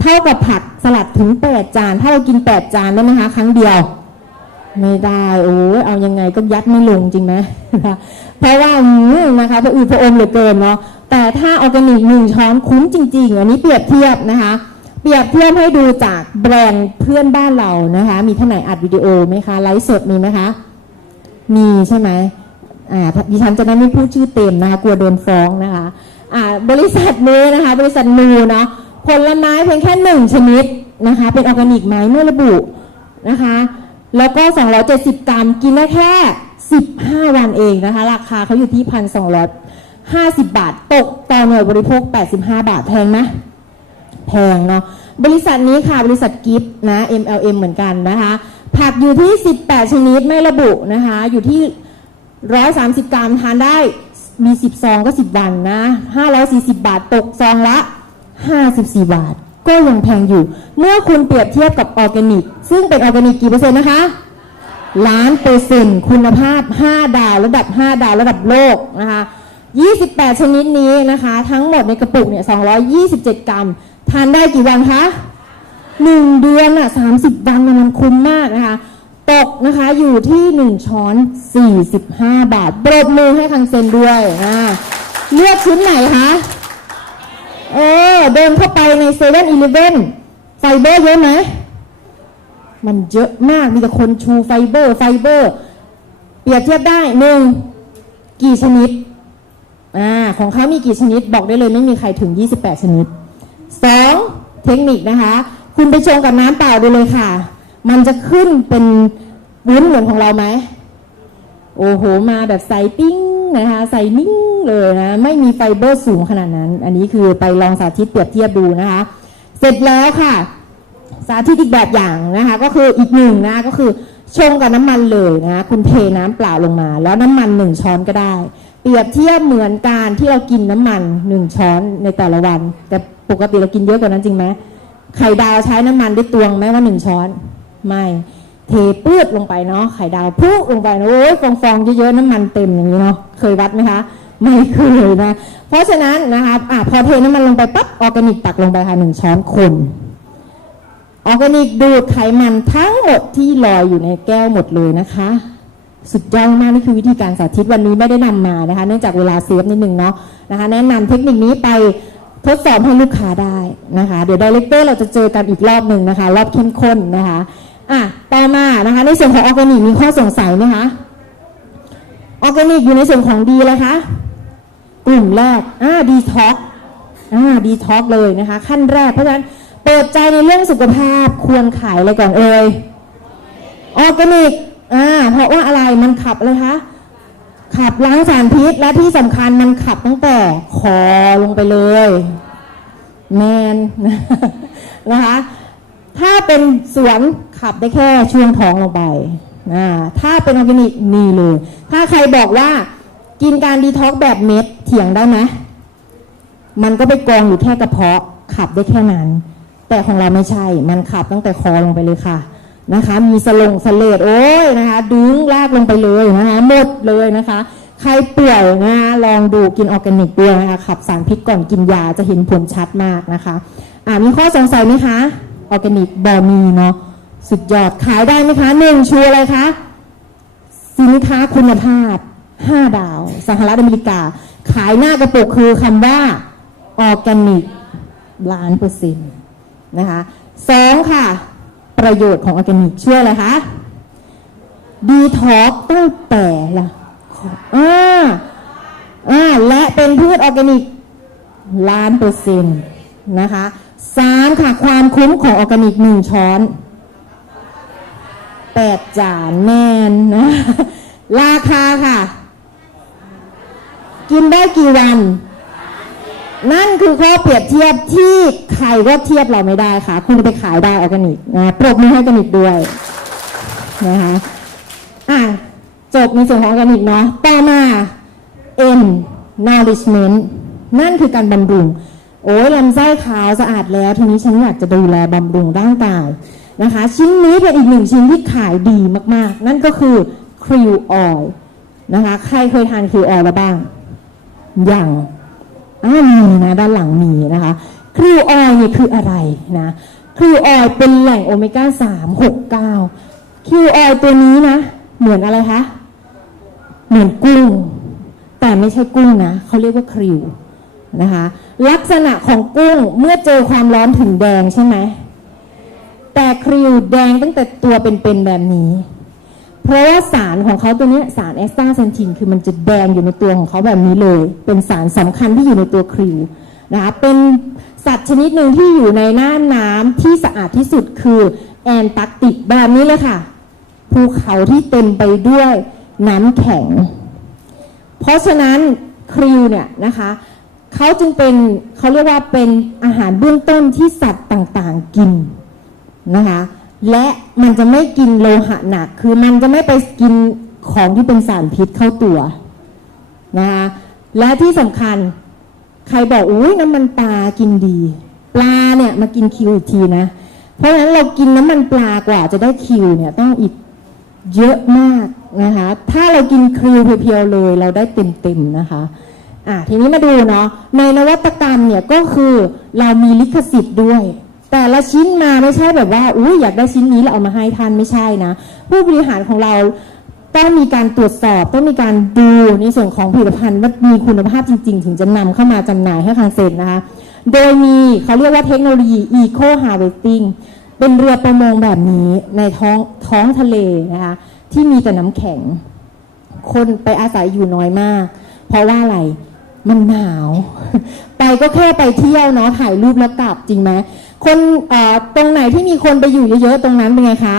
เท่ากับผักสลัดถึง8จานถ้าเรากิน8จานได้ไหมคะครั้งเดียวไม่ได้เอายังไงก็ยัดไม่ลงจริงไหมเพราะว่านะคะพระอืดพระอมเหลือเกินเนาะแต่ถ้าออร์แกนิก1ช้อนคุ้มจริงๆอันนี้เปรียบเทียบนะคะเปรียบเทียบให้ดูจากแบรนด์เพื่อนบ้านเรานะคะมีท่านไหนอัดวิดีโอไหมคะไลฟ์สดมีไหมคะมีใช่ไหมดิฉันจะไม่พูดชื่อเต็มนะคะกลัวโดนฟ้องนะคะบริษัทนี้นะคะบริษัทนูเนาะผลไม้เพียงแค่1ชนิดนะคะเป็นออร์แกนิกไหมไม่ระบุนะคะแล้วก็270 กรัมกินได้แค่15วันเองนะคะราคาเขาอยู่ที่ 1,250 บาทตกต่อหน่วยบริโภค85 บาทแพงไหมแพงเนาะบริษัทนี้ค่ะบริษัทกิฟต์นะ MLM เหมือนกันนะคะผักอยู่ที่18ชนิดไม่ระบุนะคะอยู่ที่130 กรัมทานได้มี10ซองก็10วันนะ540 บาทตกซองละ54 บาทก็ยังแพงอยู่เมื่อคุณเปรียบเทียบกับออร์แกนิกซึ่งเป็นออร์แกนิกกี่เปอร์เซ็นต์นะคะ1,000,000%คุณภาพ5 ดาวระดับ5 ดาวระดับโลกนะคะ28ชนิดนี้นะคะทั้งหมดในกระปุกเนี่ย227 กรัมทานได้กี่วันคะ1 เดือน30 วันมันคุ้มมากนะคะตกนะคะอยู่ที่1ช้อน45 บาทปรบมือให้คังเซ็นด้วยเลือกชิ้นไหนคะเดินเข้าไปใน7-Eleven ไฟเบอร์เยอะไหมมันเยอะมากมีแต่คนชูไฟเบอร์เปรียบเทียบได้1กี่ชนิดของเขามีกี่ชนิดบอกได้เลยไม่มีใครถึง28ชนิด2เทคนิคนะคะคุณไปชงกับน้ำเปล่าดูเลยค่ะมันจะขึ้นเป็นวุ้นเหมือนของเราไหมโอ้โหมาแบบใส่ปิ้งนะคะใส่นิ่งเลยนะไม่มีไฟเบอร์สูงขนาดนั้นอันนี้คือไปลองสาธิตเปรียบเทียบดูนะคะเสร็จแล้วค่ะ สาธิตอีกแบบอย่างนะคะก็คืออีกหนึ่งนะก็คือชงกับน้ำมันเลยนะคุณเทน้ำเปล่าลงมาแล้วน้ำมัน1 ช้อนก็ได้เปรียบเทียบเหมือนการที่เรากินน้ำมัน1 ช้อนในแต่ละวันแต่ปกติเรากินเยอะกว่านั้นจริงไหมไข่ดาวใช้น้ำมันได้ตวงไหมว่า1 ช้อนไม่เทปื้ดลงไปเนาะไข่ดาวพุลงไปนะโอ้ยฟองๆเยอะๆน้ำมันเต็มอย่างนี้เนาะเคยวัดไหมคะไม่เคยนะเพราะฉะนั้นนะคะพอเทน้ำมันลงไปปั๊บออร์แกนิกตักลงไปค่ะ1 ช้อนคนออร์แกนิกดูดไขมันทั้งหมดที่ลอยอยู่ในแก้วหมดเลยนะคะสุดยอดมากนี่คือวิธีการสาธิตวันนี้ไม่ได้นำมานะคะเนื่องจากเวลาเซฟนิดนึงเนาะนะคะแนะนำเทคนิคนี้ไปทดสอบให้ลูกค้าได้นะคะเดี๋ยวไดเรคเตอร์เราจะเจอกันอีกรอบหนึ่งนะคะรอบเข้มข้นนะคะต่อมานะคะในส่วนของออร์แกนิกมีข้อสงสัยไหมคะออร์แกนิกอยู่ในส่วนของดีเลยคะกลุ่มแรกดีท็อกดีท็อกเลยนะคะขั้นแรกเพราะฉะนั้นเปิดใจในเรื่องสุขภาพควรขายอะไรก่อนเอ่ยออร์แกนิกเพราะว่าอะไรมันขับอะไรคะขับล้างสารพิษและที่สำคัญมันขับตั้งแต่คอลงไปเลยแมนนะคะถ้าเป็นสวนขับได้แค่ช่วงท้องลงไปถ้าเป็นออร์แกนิกนี่เลยถ้าใครบอกว่ากินการดีท็อกแบบเม็ดเถียงได้ไหมมันก็ไปกองอยู่แค่กระเพาะขับได้แค่นั้นแต่ของเราไม่ใช่มันขับตั้งแต่คอลงไปเลยค่ะนะคะมีสเลดโอ้ยนะคะดึงลากลงไปเลยนะคะหมดเลยนะคะใครป่วยนะคะลองดูกินออร์แกนิกด้วยนะคะขับสารพิษก่อนกินยาจะเห็นผลชัดมากนะคะมีข้อสงสัยไหมคะออร์แกนิกบอมีเนาะสุดยอดขายได้ไหมคะ1ชูอะไรคะสินค้าคุณภาพ5 ดาวสหรัฐอเมริกาขายหน้ากระปุกคือคำว่าออร์แกนิก100%นะคะ2ค่ะประโยชน์ของออร์แกนิกช่วยอะไรคะดีท็อกตั้งแต่ละและเป็นพืชออร์แกนิก100%นะคะ3ค่ะความคุ้มของออร์แกนิก1 ช้อน8 จานแน่นนะราคาค่ะกินได้กี่วันนั่นคือข้อเปรียบเทียบที่ใครก็เทียบเราไม่ได้ค่ะคุณไปขายได้ออร์แกนิกนะปรบมือให้ออร์แกนิกด้วยนะคะจบในส่วนของออร์แกนิกเนาะต่อมา N nourishment นั่นคือการบำรุงโอ้ยลำไส้ขาวสะอาดแล้วทีนี้ฉันอยากจะดูแลบำรุงร่างกายนะคะชิ้นนี้เป็นอีก1 ชิ้นที่ขายดีมากๆนั่นก็คือ krill oil นะคะใครเคยทาน krill oil แล้วบ้างอย่างมีนะด้านหลังมีนะคะคริวออยล์นี่คืออะไรนะคริวออยล์เป็นแหล่งโอเมก้า3 6 9คริวออยล์ตัวนี้นะเหมือนอะไรคะเหมือนกุ้งแต่ไม่ใช่กุ้งนะเขาเรียกว่าคริวนะคะลักษณะของกุ้งเมื่อเจอความร้อนถึงแดงใช่ไหมแต่คริวแดงตั้งแต่ตัวเป็นแบบนี้เพราะว่าสารของเขาตัวนี้สารแอสตาเซนทินคือมันจะแดงอยู่ในตัวของเขาแบบนี้เลยเป็นสารสำคัญที่อยู่ในตัวคริวนะคะเป็นสัตว์ชนิดหนึ่งที่อยู่ในน่านน้ำที่สะอาดที่สุดคือแอนตาร์กติกแบบนี้เลยค่ะภูเขาที่เต็มไปด้วยน้ำแข็งเพราะฉะนั้นคริวเนี่ยนะคะเขาจึงเป็นเขาเรียกว่าเป็นอาหารเบื้องต้นที่สัตว์ต่างๆกินนะคะและมันจะไม่กินโลหะหนักคือมันจะไม่ไปกินของที่เป็นสารพิษเข้าตัวนะคะและที่สำคัญใครบอกอุ้ยน้ำมันปลากินดีปลาเนี่ยมากินคิวอีกทีนะเพราะฉะนั้นเรากินน้ำมันปลากว่าจะได้คิวเนี่ยต้องอีกเยอะมากนะคะถ้าเรากินคิวเพียวๆเลยเราได้เต็มๆนะคะทีนี้มาดูเนาะในนวัตกรรมเนี่ยก็คือเรามีลิขสิทธิ์ด้วยแต่ละชิ้นมาไม่ใช่แบบว่าอยากได้ชิ้นนี้เราเอามาให้ท่านไม่ใช่นะผู้บริหารของเราต้องมีการตรวจสอบต้องมีการดูในส่วนของผลิตภัณฑ์ว่ามีคุณภาพจริงๆถึงจะนำเข้ามาจำหน่ายให้ทางเซ็นนะคะโดยมีเขาเรียกว่าเทคโนโลยี Eco Harvesting เป็นเรือประมงแบบนี้ในท้องทะเลนะคะที่มีแต่น้ำแข็งคนไปอาศัยอยู่น้อยมากเพราะว่าอะไรมันหนาวไปก็แค่ไปเที่ยวเนาะถ่ายรูปแล้วกลับจริงไหมคนตรงไหนที่มีคนไปอยู่เยอะๆตรงนั้นเป็นไงคะ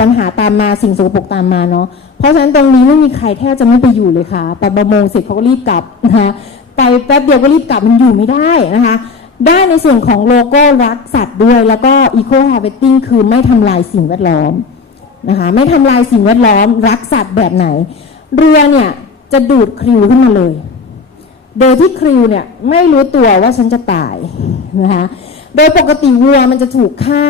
ปัญหาตามมาสิ่งสกปรกตามมาเนาะเพราะฉะนั้นตรงนี้ไม่มีใครแทบจะไม่ไปอยู่เลยค่ะไปประมงเสร็จเขาก็รีบกลับนะคะไปแป๊บเดียวก็รีบกลับมันอยู่ไม่ได้นะคะ ได้ในส่วนของโลโก้รักสัตว์ด้วยแล้วก็ Eco Harvesting คือไม่ทำลายสิ่งแวดล้อมนะคะไม่ทำลายสิ่งแวดล้อมรักสัตว์แบบไหนเรือเนี่ยจะดูดคริวขึ้นมาเลยโดยที่คริวเนี่ยไม่รู้ตัวว่าฉันจะตายนะคะโดยปกติวัวมันจะถูกฆ่า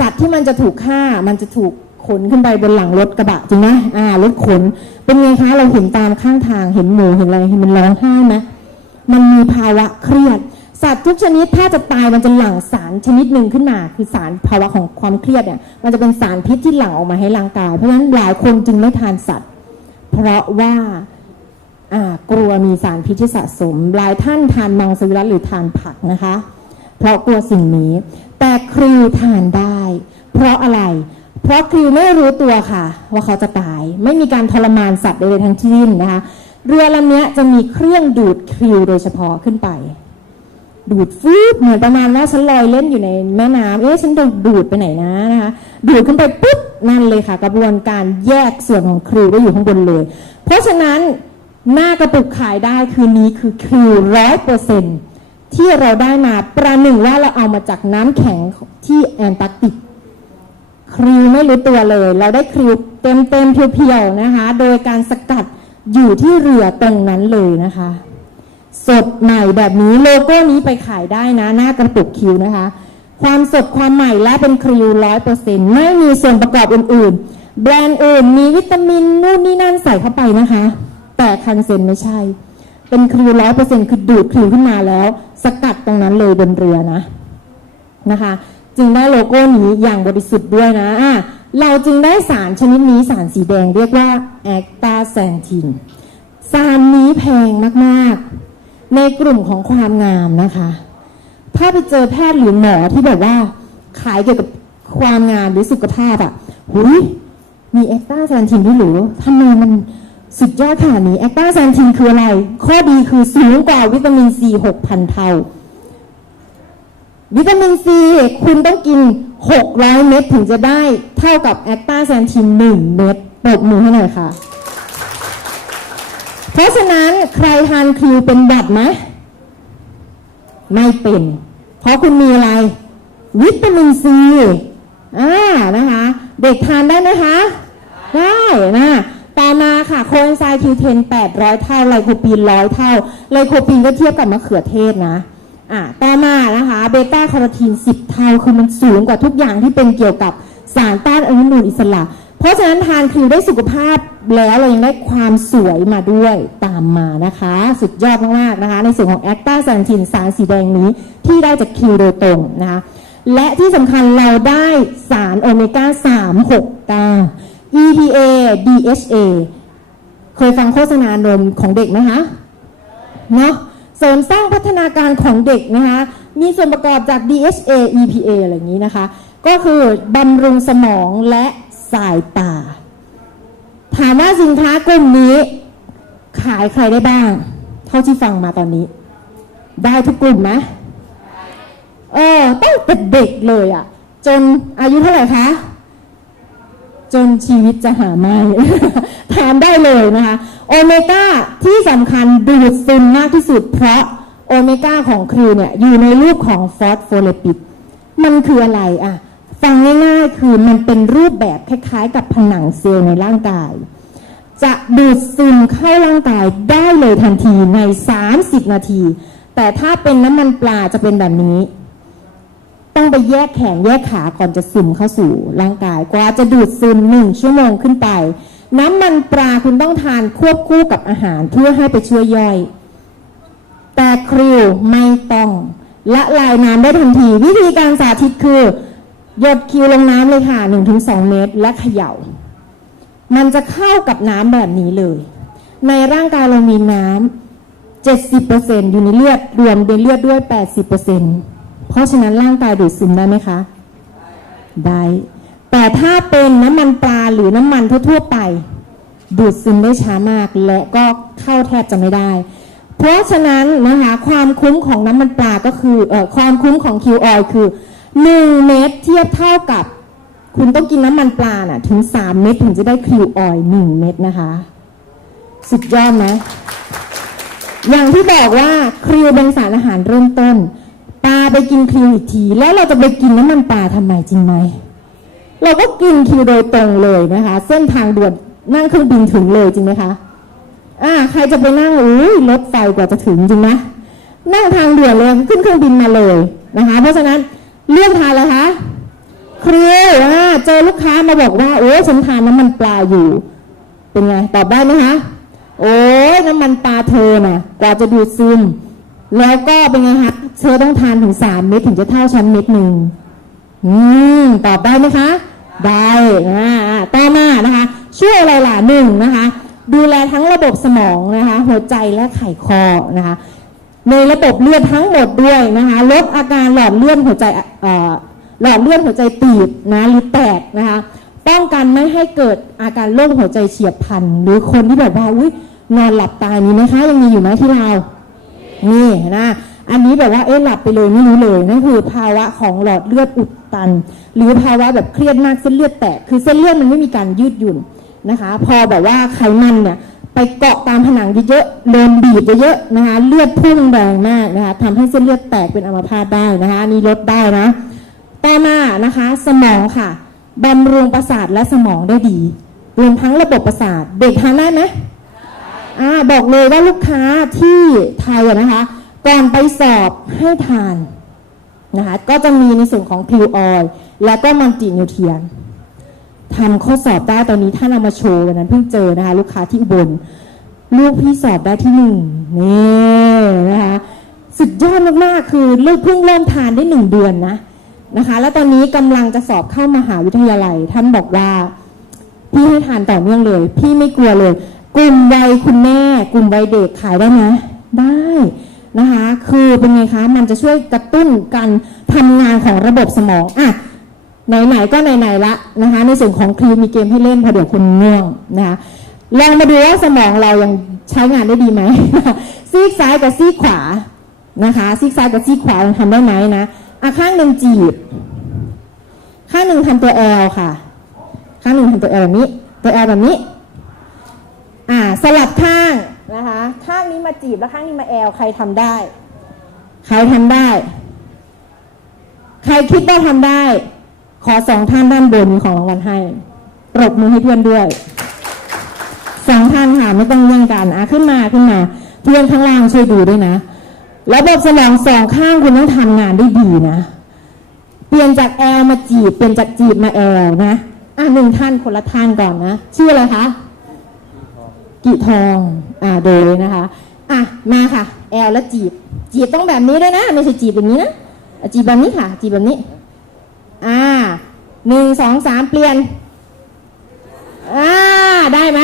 สัตว์ที่มันจะถูกฆ่ามันจะถูกขนขึ้นไปบนหลังรถกระบะจริงไหมรถขนเป็นไงคะเราเห็นตามข้างทางเห็นหมูเห็นอะไรเห็นมันร้องไห้ไหมมันมีภาวะเครียดสัตว์ทุกชนิดถ้าจะตายมันจะหลั่งสารชนิดหนึ่งขึ้นมาคือสารภาวะของความเครียดเนี่ยมันจะเป็นสารพิษที่หลั่งออกมาให้ร่างกายเพราะฉะนั้นหลายคนจึงไม่ทานสัตว์เพราะว่ากลัวมีสารพิษที่สะสมหลายท่านทานมังสวิรัติหรือทานผักนะคะเพราะกลัวสิ่งนี้แต่คริวทานได้เพราะอะไรเพราะคริวไม่รู้ตัวค่ะว่าเขาจะตายไม่มีการทรมานสัตว์ใดๆทั้งสิ้นนะคะเรือลำนี้จะมีเครื่องดูดคริวโดยเฉพาะขึ้นไปดูดฟืบเหมือนประมาณว่าฉันลอยเล่นอยู่ในแม่น้ำฉันดูดไปไหนนะคะดูดขึ้นไปปุ๊บนั่นเลยค่ะกระบวนการแยกส่วนของคริวได้อยู่ข้างบนเลยเพราะฉะนั้นหน้ากระปุกขายได้คืนนี้คือคริว100%ที่เราได้มาประหนึ่งว่าเราเอามาจากน้ำแข็งที่แอนตาร์กติกคริวไม่รู้ตัวเลยเราได้คริวเต็มเพียวๆนะคะโดยการสกัดอยู่ที่เรือตรงนั้นเลยนะคะสดใหม่แบบนี้โลโก้นี้ไปขายได้นะหน้ากระปุกคิวนะคะความสดความใหม่และเป็นคริว100%ไม่มีส่วนประกอบอื่นๆแบรนด์อื่นมีวิตามินนู่นนี่นั่นใส่เข้าไปนะคะแต่คันเซ็นไม่ใช่เป็นคริว100%คือดูดคริวขึ้นมาแล้วสกัดตรงนั้นเลยบนเรือนะคะจึงได้โลโก้นี้อย่างบริสุทธิ์ด้วยนะเราจึงได้สารชนิดนี้สารสีแดงเรียกว่าแอคตาแซนทินสารนี้แพงมากๆในกลุ่มของความงามนะคะถ้าไปเจอแพทย์หรือหมอที่แบบว่าขายเกี่ยวกับความงามหรือสุขภาพหุยมีแอคตาแซนทินด้วยหรือทำไมมันสุดยอดขนาดนี้แอคตาแซนทินคืออะไรข้อดีคือสูงกว่าวิตามินซี 6,000 เท่าวิตามินซีคุณต้องกิน600 เม็ดถึงจะได้เท่ากับแอคตาแซนทิน1 เม็ดปรบมือให้หน่อยค่ะเพราะฉะนั้นใครทานคริวเป็นหวัดไหมไม่เป็นเพราะคุณมีอะไรวิตามินซีนะคะเด็กทานได้ไหมคะได้นะต่อมาค่ะโคเอนไซม์ Q10 800 เท่าไลโคปีน100 เท่าไลโคปีนก็เทียบกับมะเขือเทศนะต่อมานะคะเบต้าแคโรทีน10 เท่าคือมันสูงกว่าทุกอย่างที่เป็นเกี่ยวกับสารต้านอนุมูลอิสระเพราะฉะนั้นทานคริวได้สุขภาพแล้วเรายังได้ความสวยมาด้วยตามมานะคะสุดยอดมากๆนะคะในส่วนของแอคตาแซนทินสารสีแดงนี้ที่ได้จากคริวโดยตรงนะคะและที่สำคัญเราได้สารโอเมก้า3 6 9 EPA DHA เคยฟังโฆษณานมของเด็กไหมคะเนาะเสริมสร้างพัฒนาการของเด็กนะคะมีส่วนประกอบจาก DHA EPA อะไรอย่างนี้นะคะก็คือบำรุงสมองและสายตาถามว่าสินค้ากลุ่มนี้ขายใครได้บ้างเท่าที่ฟังมาตอนนี้ได้ทุกกลุ่มไหมตั้งแต่เด็กเลยจนอายุเท่าไหร่คะจนชีวิตจะหาไม่ ทานได้เลยนะคะโอเมก้าที่สำคัญดูดซึมมากที่สุดเพราะโอเมก้าของคริวเนี่ยอยู่ในรูปของฟอสโฟลิปิดมันคืออะไรฟังง่ายๆคือมันเป็นรูปแบบคล้ายๆกับผนังเซลล์ในร่างกายจะดูดซึมเข้าร่างกายได้เลยทันทีใน30 นาทีแต่ถ้าเป็นน้ำมันปลาจะเป็นแบบนี้ต้องไปแยกแขนแยกขาก่อนจะซึมเข้าสู่ร่างกายกว่าจะดูดซึม1 ชั่วโมงขึ้นไปน้ำมันปลาคุณต้องทานควบคู่กับอาหารเพื่อให้ไปช่วยย่อยแต่คริวไม่ต้องละลายน้ำได้ทันทีวิธีการสาธิตคือหยดคริวลงน้ำเลยค่ะ 1-2 เมตรและเขย่ามันจะเข้ากับน้ำแบบนี้เลยในร่างกายเรามีน้ำ 70% อยู่ในเลือดรวมในเลือดด้วย 80%เพราะฉะนั้นร่างกายดูดซึมได้ไหมคะได้แต่ถ้าเป็นน้ำมันปลาหรือน้ำมันทั่วๆไปดูดซึมได้ช้ามากและก็เข้าแทบจะไม่ได้เพราะฉะนั้นนะคะความคุ้มของน้ำมันปลาก็คือความคุ้มของคิวออยล์คือ1 เม็ดเทียบเท่ากับคุณต้องกินน้ำมันปลาถึง3 เม็ดถึงจะได้คิวออยล์1 เม็ดนะคะสุดยอดไหมอย่างที่บอกว่าคริวเป็นสารอาหารเริ่มต้น ปลาไปกินคิวอีกทีแล้วเราจะไปกินน้ำมันปลาทำไมจริงไหมเราก็กินคิวโดยตรงเลยนะคะเส้นทางด่วนนั่งเครื่องบินถึงเลยจริงไหมคะใครจะไปนั่งรถไฟกว่าจะถึงจริงไหมนั่งทางด่วนเลยขึ้นเครื่องบินมาเลยนะคะเพราะฉะนั้นเลือกทานอะไรคะครูเจอลูกค้ามาบอกว่าฉันทานน้ำมันปลาอยู่เป็นไงตอบได้ไหมคะน้ำมันปลาเธอน่ะกว่าจะดูดซึมแล้วก็เป็นไงคะเธอต้องทานถึง3 เม็ดถึงจะเท่าชั้นเม็ดหนึ่งตอบได้ไหมคะได้ต่อมานะคะช่วยอะไรล่ะหนึ่งนะคะดูแลทั้งระบบสมองนะคะหัวใจและไขข้อนะคะในระบบเลือดทั้งหมดด้วยนะคะลดอาการหลอดเลือดหัวใจหลอดเลือดหัวใจตีบนะหรือแตกนะคะป้องกันไม่ให้เกิดอาการโรคหัวใจเฉียบพลันหรือคนที่แบบว่านอนหลับตายมีไหมคะยังมีอยู่ไหมที่เรานี่นะอันนี้แบบว่าหลับไปเลยไม่รู้เลยนั่นคือภาวะของหลอดเลือดอุดตันหรือภาวะแบบเครียดมากเส้นเลือดแตกคือเส้นเลือดมันไม่มีการยืดหยุ่นนะคะพอแบบว่าไขมันเนี่ยไปเกาะตามผนังเยอะๆโดนบีบเยอะๆนะคะเลือดพุ่งแรงมากนะคะทำให้เส้นเลือดแตกเป็นอัมพาตได้นะคะนี่ลดได้นะต่อมานะคะสมองค่ะบำรุงประสาทและสมองได้ดีรวมทั้งระบบประสาทเด็กทานได้ไหมบอกเลยว่าลูกค้าที่ไทยนะคะก่อนไปสอบให้ทานนะคะก็จะมีในส่วนของพิวออยและก็มัลตินิวเทรียนทำข้อสอบได้ตอนนี้ท่านเอามาโชว์วันนั้นเพิ่งเจอนะคะลูกค้าที่อุบลลูกพี่สอบได้ที่1นี่นะคะสุดยอดมากๆคือลูกเพิ่งเริ่มทานได้1 เดือนนะคะแล้วตอนนี้กำลังจะสอบเข้ามหาวิทยาลัยท่านบอกว่าพี่ให้ทานต่อเนื่องเลยพี่ไม่กลัวเลยกลุ่มวัยคุณแม่กลุ่มวัยเด็กขายได้ไหมได้นะคะคือเป็นไงคะมันจะช่วยกระตุ้นการทำงานของระบบสมองไหนๆก็ไหนๆละนะคะในส่วนของครีมมีเกมให้เล่นพอเดี๋ยวคุณง่วงนะคะลองมาดูว่าสมองเรายังใช้งานได้ดีไหม ซีกซ้ายกับซีกขวานะคะซีกซ้ายกับซีกขวาทำได้ไหมนะข้างหนึ่งจีบข้างหนึ่งทำตัว L ค่ะข้างหนึ่งทำตัว L แบบนี้ตัว L แบบนี้สลับข้างนะคะข้างนี้มาจีบแล้วข้างนี้มา L ใครทำได้ใครทำได้ใครคิดว่าทำได้ขอ2 ท่านด้านบนมีของรางวัลให้ปรบมือให้เพื่อนด้วย2 ท่านค่ะไม่ต้องแย่งกันขึ้นมาเพื่อนข้างล่างช่วยดูด้วยนะระบบสมอง2 ข้างคุณต้องทำงานได้ดีนะเปลี่ยนจาก L มาจีบเปลี่ยนจากจีบมา L นะ1 ท่านคนละท่านก่อนนะชื่ออะไรคะกิทองโดยนะคะมาค่ะ L และจีบต้องแบบนี้ด้วยนะไม่ใช่จีบแบบนี้นะจีบแบบนี้ค่ะจีบแบบนี้1 2 3เปลี่ยนได้ไหม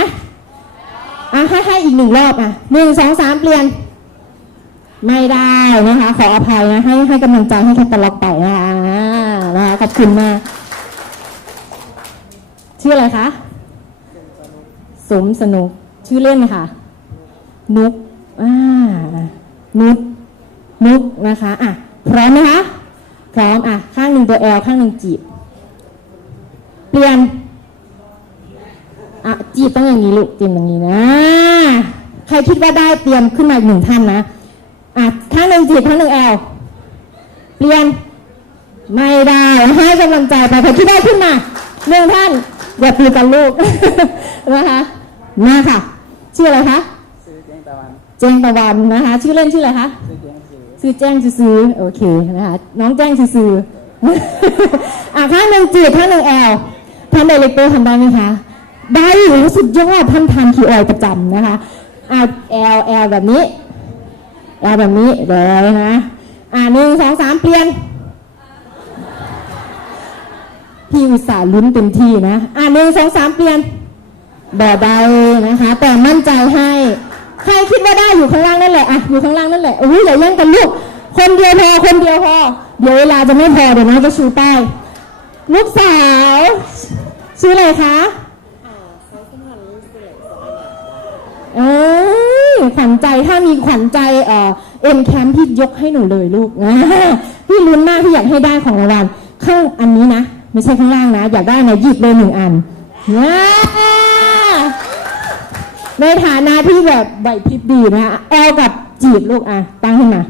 ให้อีก1 รอบ1 2 3เปลี่ยนไม่ได้นะคะขออภัยนะให้กำลังใจให้แคตตาล็อกไปนะคะขอบคุณมากชื่ออะไรคะสมสนุกชื่อเล่นค่ะนุกนุกนะคะพร้อมไหมคะพร้อมข้างหนึ่งตัว L ข้างหนึ่งจีบเปลี่ยนจีบต้องอย่างนี้ลูกจีบอย่างนี้นะใครคิดว่าได้เตรียมขึ้นมาอีก1 ท่านนะข้างหนึ่งจีบข้างหนึ่ง L เปลี่ยนไม่ได้ให้กำลังใจไปใครคิดได้ขึ้นมา1 ท่านอย่าตีกันลูก นะคะมาค่ะชื่ออะไรคะเจงตะวันนะคะชื่อเล่นชื่ออะไรคะชื่อแจ้งซื้อโอเคนะคะน้องแจ้งซื้อข้างหนึ่งจีบข้างหนึ่ง L ท่านไดเรคเตอร์ทำได้ไหมคะได้สุดยอดท่านทำคิวออยประจำนะคะL แบบนี้ L แบบนี้เลยนะ1 2 3เปลี่ยนพี่อุตส่าห์ลุ้นเต็มที่นะ1 2 3เปลี่ยนแบบใดนะคะแต่มั่นใจให้ใครคิดว่าได้อยู่ข้างล่างนั่นแหละอยู่ข้างล่างนั่นแหละอย่าแย่งกันลูกคนเดียวพอเดี๋ยวเวลาจะไม่พอเดี๋ยวน้องจะชูป้ายลูกสาวชื่ออะไรคะขวัญใจถ้ามีขวัญใจเอ็มแคมป์พี่ยกให้หนูเลยลูกพี่ลุ้นมากพี่อยากให้ได้ของรางวัลข้างอันนี้นะไม่ใช่ข้างล่างนะอยากได้นะหยิบเลย1 อันในฐานะที่แบบไหวพริบดีนะคะแอลกับจีบลูกตั้งขึ้นมา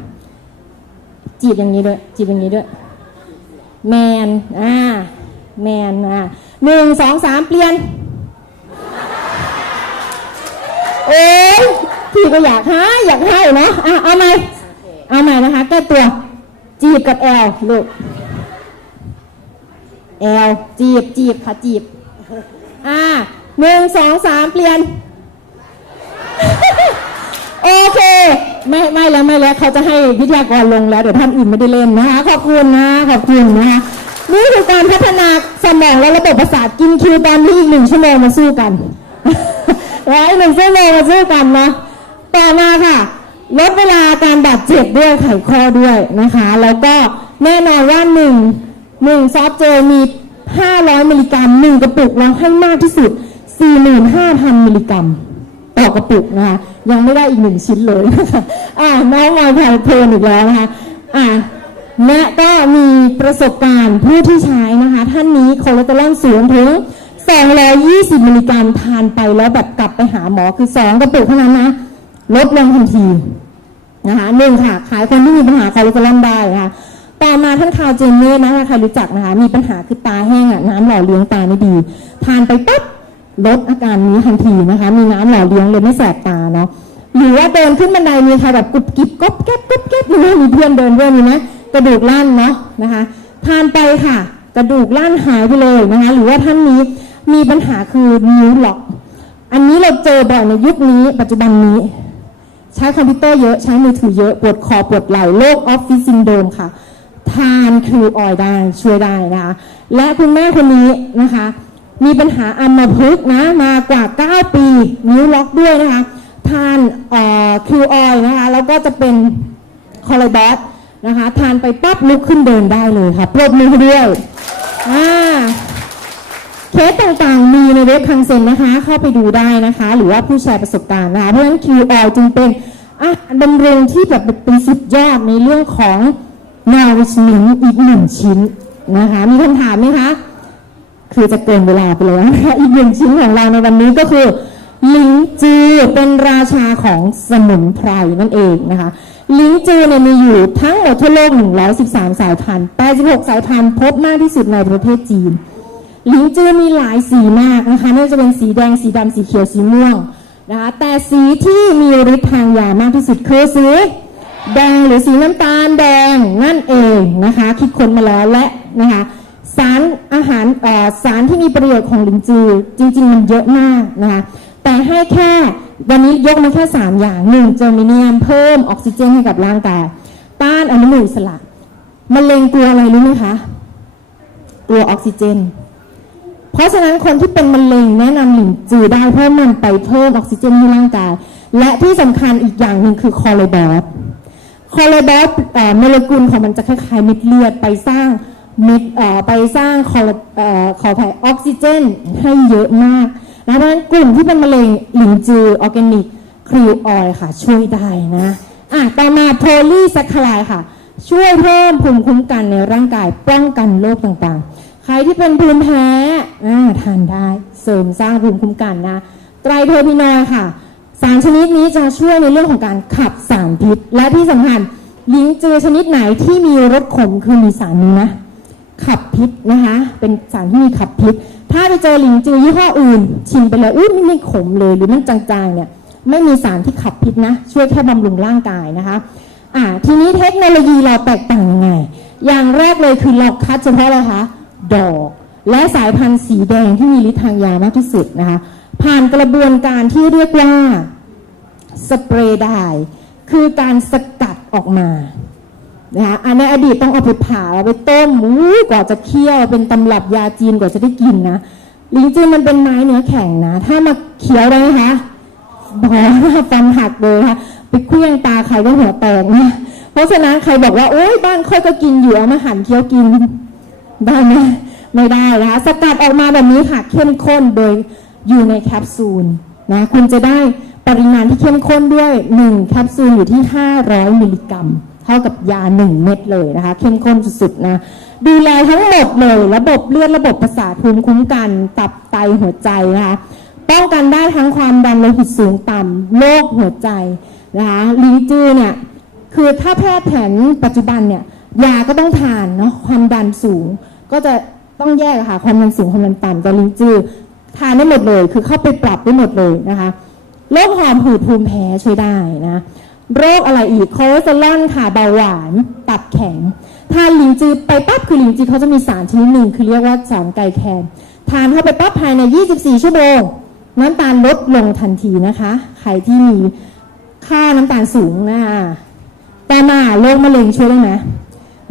จีบอย่างนี้ด้วยจีบอย่างนี้ด้วยแมนแมน1 2 3เปลี่ยนโอ้ยพี่ก็อยากให้เนาะเอาใหม่นะคะแก้ตัวจีบกับแอลลูกแอลจีบค่ะจีบ1 2 3เปลี่ยนโอเคไม่แล้วเขาจะให้วิทยากรลงแล้วเดี๋ยวท่านอื่นไม่ได้เล่นนะคะขอบคุณนะคะนี่คือการพัฒนาสมองและระบบประสาทกินคิวตอนนี้อีก1 ชั่วโมงมาสู้กันแล้วอีก1 ชั่วโมงมาสู้กันนะต่อมาค่ะลดเวลาการบาดเจ็บด้วยไขข้อด้วยนะคะแล้วก็แน่นอนว่า1ซอฟต์เจลมี500มิลลิกรัม1กระปุกแล้วให้มากที่สุด 45,000 มิลลิกรัมต่อกระปุกนะคะยังไม่ได้อีก1 ชิ้นเลยนะคะน้องมอยเพลินอีกแล้วนะคะและก็มีประสบการณ์ผู้ที่ใช้นะคะท่านนี้คอเลสเตอรอลสูงถึง220 มิลลิกรัมทานไปแล้วแบบกลับไปหาหมอคือ2 กระปุกเท่านั้นนะลดลงทันทีนะคะค่ะขายคนที่มีปัญหาคอเลสเตอรอลได้นะคะต่อมาท่านคาวเจนเน่นะคะใครรู้จักนะคะมีปัญหาคือตาแห้งน้ำหล่อเลี้ยงตาไม่ดีทานไปปั๊บลดอาการนี้ทันทีนะคะมีน้ำหล่อเลี้ยงเลยไม่แสบตาเนาะหรือว่าเดินขึ้นบันไดมีใครแบบกุบกิ๊บก๊อบแก๊บหรือว่ามีเพื่อนเดินด้วยมีไหมกระดูกลั่นเนาะนะคะทานไปค่ะกระดูกลั่นหายไปเลยนะคะหรือว่าท่านนี้มีปัญหาคือนิ้วล็อกอันนี้เราเจอบ่อยในยุคนี้ปัจจุบันนี้ใช้คอมพิวเตอร์เยอะใช้มือถือเยอะปวดคอปวดไหล่โรคออฟฟิศซินโดรมค่ะทานคิวออยได้ช่วยได้นะคะและคุณแม่คนนี้นะคะมีปัญหาอัมพฤกษ์นะมากว่า9 ปีนิ้วล็อกด้วยนะคะทานคิวออยนะคะแล้วก็จะเป็นคอลลาบอสนะคะทานไปปั๊บลุกขึ้นเดินได้เลยค่ะปรบมือด้วยเคสต่างๆมีในเว็บคังเซ็นนะคะเข้าไปดูได้นะคะหรือว่าผู้แชร์ประสบการณ์นะคะเพราะฉะนั้น QL จึงเป็นดำรงที่แบบเป็นสุดยอดในเรื่องของnourishmentอีก1 ชิ้นนะคะมีคำถามไหมคะคือจะเกินเวลาไปแล้วนะคะอีก1 ชิ้นของเราในวันนี้ก็คือลิ้นจือเป็นราชาของสมุนไพรนั่นเองนะคะลิ้นจือเนี่ยมีอยู่ทั้งหมดทั่วโลก113 สายพันธุ์86 สายพันธุ์พบมากที่สุดในประเทศจีนลิ้นจือมีหลายสีมากนะคะไม่ว่าจะเป็นสีแดงสีดำสีเขียวสีม่วงนะคะแต่สีที่มีฤทธิ์ทางยามากที่สุดคือสีแดงหรือสีน้ำตาลแดงนั่นเองนะคะคิดค้นมาแล้วและนะคะสารอาหารสารที่มีประโยชน์ของลิ้นจือจริงๆมันเยอะมากนะคะแต่ให้แค่วันนี้ยกมาแค่3 อย่าง1เจอร์มิเนียมเพิ่มออกซิเจนให้กับร่างกายต้านอนุมูลอิสระมะเร็งกลัวอะไรรู้ไหมคะกลัวออกซิเจนเพราะฉะนั้นคนที่เป็นมะเร็งแนะนำลิ้นจือได้เพราะมันไปเพิ่มออกซิเจนให้ร่างกายและที่สำคัญอีกอย่างหนึ่งคือคอเลสเตอรอลโมเลกุลของมันจะคล้ายๆเม็ดเลือดไปสร้างขอออกซิเจนให้เยอะมากนะเพราะฉะนั้นกลุ่มที่เป็นมะเร็งลิ้นจือออร์แกนิกครีออยค่ะช่วยได้นะต่อมาโพลีแซคคาไรด์ค่ะช่วยเพิ่มภูมิคุ้มกันในร่างกายป้องกันโรคต่างๆใครที่เป็นภูมิแพ้ทานได้เสริมสร้างภูมิคุ้มกันนะไตรเทอร์พินอยด์ค่ะสารชนิดนี้จะช่วยในเรื่องของการขับสารพิษและที่สำคัญลิ้นจือชนิดไหนที่มีรสขมคือมีสารนี้นะขับพิษนะคะเป็นสารที่มีขับพิษถ้าไปเจอลิ้นจือยี่ห้ออื่นชิมไปแล้วไม่ขมเลยหรือมันจางๆเนี่ยไม่มีสารที่ขับพิษนะช่วยแค่บำรุงร่างกายนะคะทีนี้เทคโนโลยีเราแตกต่างยังไงอย่างแรกเลยคือเราคัดเฉพาะอะไรคะดอกและสายพันธุ์สีแดงที่มีฤทธิ์ทางยามากที่สุดนะคะผ่านกระบวนการที่เรียกว่าสเปรย์ไดร์คือการสกัดออกมานะคะในอดีตต้องเอาไปผ่าเอาไปต้มกว่าจะเคี่ยวเป็นตำรับยาจีนกว่าจะได้กินนะลิ้นจือมันเป็นไม้เนื้อแข็งนะถ้ามาเคี้ยวได้ไหมคะฟันหักเลยค่ะไปเคลื่องตาใครก็หัวแตกนะเพราะฉะนั้นใครบอกว่าโอ๊ยบ้านค่อยก็กินอยู่เอามาหั่นเคี้ยวกินได้ไหมไม่ได้นะคะสกัดออกมาแบบนี้ค่ะเข้มข้นโดยอยู่ในแคปซูลนะคุณจะได้ปริมาณที่เข้มข้นด้วย1แคปซูลอยู่ที่500 มิลลิกรัมเท่ากับยา1 เม็ดเลยนะคะเข้มข้นสุดๆนะดูแลทั้งหมดเลยระบบเลือดระบบประสาทภูมิคุ้มกันตับไตหัวใจนะคะป้องกันได้ทั้งความดันโลหิตสูงต่ำโรคหัวใจนะคะลิ้นจือเนี่ย คือถ้าแพทย์แผนปัจจุบันเนี่ยยาก็ต้องทานเนาะความดันสูงก็จะต้องแยกค่ะความดันสูงความดันต่ำแต่ลินจือทานได้หมดเลยคือเข้าไปปรับได้หมดเลยนะคะโรคหอบหืดภูมิแพ้ช่วยได้นะโรคอะไรอีกคอเลสเตอรอลค่ะเบาหวานตับแข็งทานลินจือไปปั๊บคือลินจือเขาจะมีสารชนิดหนึ่งคือเรียกว่าสารไกลแคนทานเข้าไปปั๊บภายใน24ชั่วโมงน้ำตาลลดลงทันทีนะคะใครที่มีค่าน้ำตาลสูงนะคะแต่มาโรคมะเร็งช่วยได้ไหม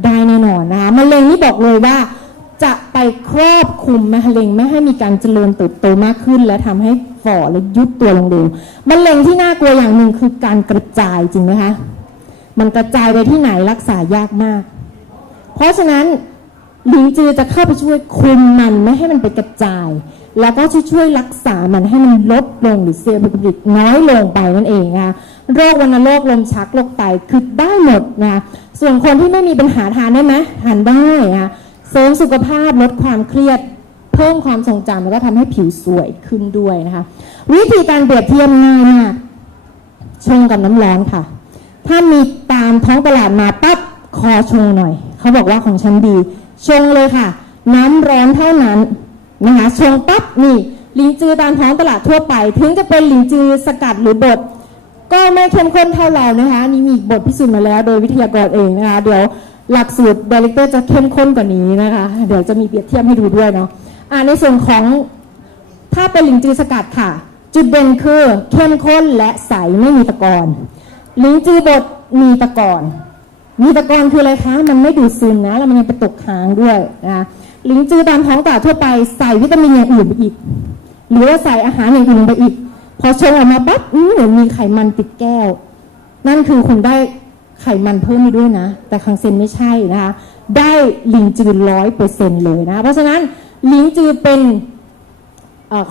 ได้แน่นอนนะคะมะเร็งนี่บอกเลยว่าจะไปครอบคลุมมะเร็งไม่ให้มีการเจริญเติบโตมากขึ้นและทำให้ฝ่อและยุบตัวลงเร็วมะเร็งที่น่ากลัวอย่างหนึ่งคือการกระจายจริงไหมคะมันกระจายไปที่ไหนรักษายากมากเพราะฉะนั้นลินจือจะเข้าไปช่วยคุมมันไม่ให้มันไปกระจายแล้วก็ช่วยรักษามันให้มันลดลงหรือเซลล์ผลิตน้อยลงไปนั่นเองนะคะโรควัณโรคลมชักโรคไตคือได้หมดนะคะส่วนคนที่ไม่มีปัญหาทานได้ไหมทานได้นะคะเสริมสุขภาพลดความเครียดเพิ่มความทรงจำแล้วก็ทำให้ผิวสวยขึ้นด้วยนะคะวิธีการเปรียบเทียบง่ายมากชงกับน้ำร้อนค่ะถ้ามีตามท้องตลาดมาปั๊บขอชงหน่อยเขาบอกว่าของฉันดีชงเลยค่ะน้ำร้อนเท่านั้นนะคะชงปั๊บนี่ลินจือตามท้องตลาดทั่วไปถึงจะเป็นลินจือสกัดหรือบดก็ไม่เข้มข้นเท่าเรานะคะนี่มีบทพิสูจน์มาแล้วโดยวิทยากรเองนะคะเดี๋ยวหลักสูตร Director จะเข้มข้นกว่านี้นะคะเดี๋ยวจะมีเปรียบเทียบให้ดูด้วยเนาะในส่วนของถ้าเป็นลินจือสกัดค่ะจุดเด่นคือเข้มข้นและใสไม่มีตะกอนลินจือบดมีตะกอนคืออะไรคะมันไม่ดูดซึมนะแล้วมันยังไปตกค้างด้วยนะลินจือตามท้องตลาดทั่วไปใส่วิตามินอย่างอื่นไปอีกหรือว่าใส่อาหารอย่างอื่นไปอีกพอชงออกมาปั๊บเหมือนมีไขมันติดแก้วนั่นคือคุณได้ไขมันเพิ่มไปด้วยนะแต่คังเซนไม่ใช่นะคะได้ลินจือ100%เลยนะเพราะฉะนั้นลินจือเป็น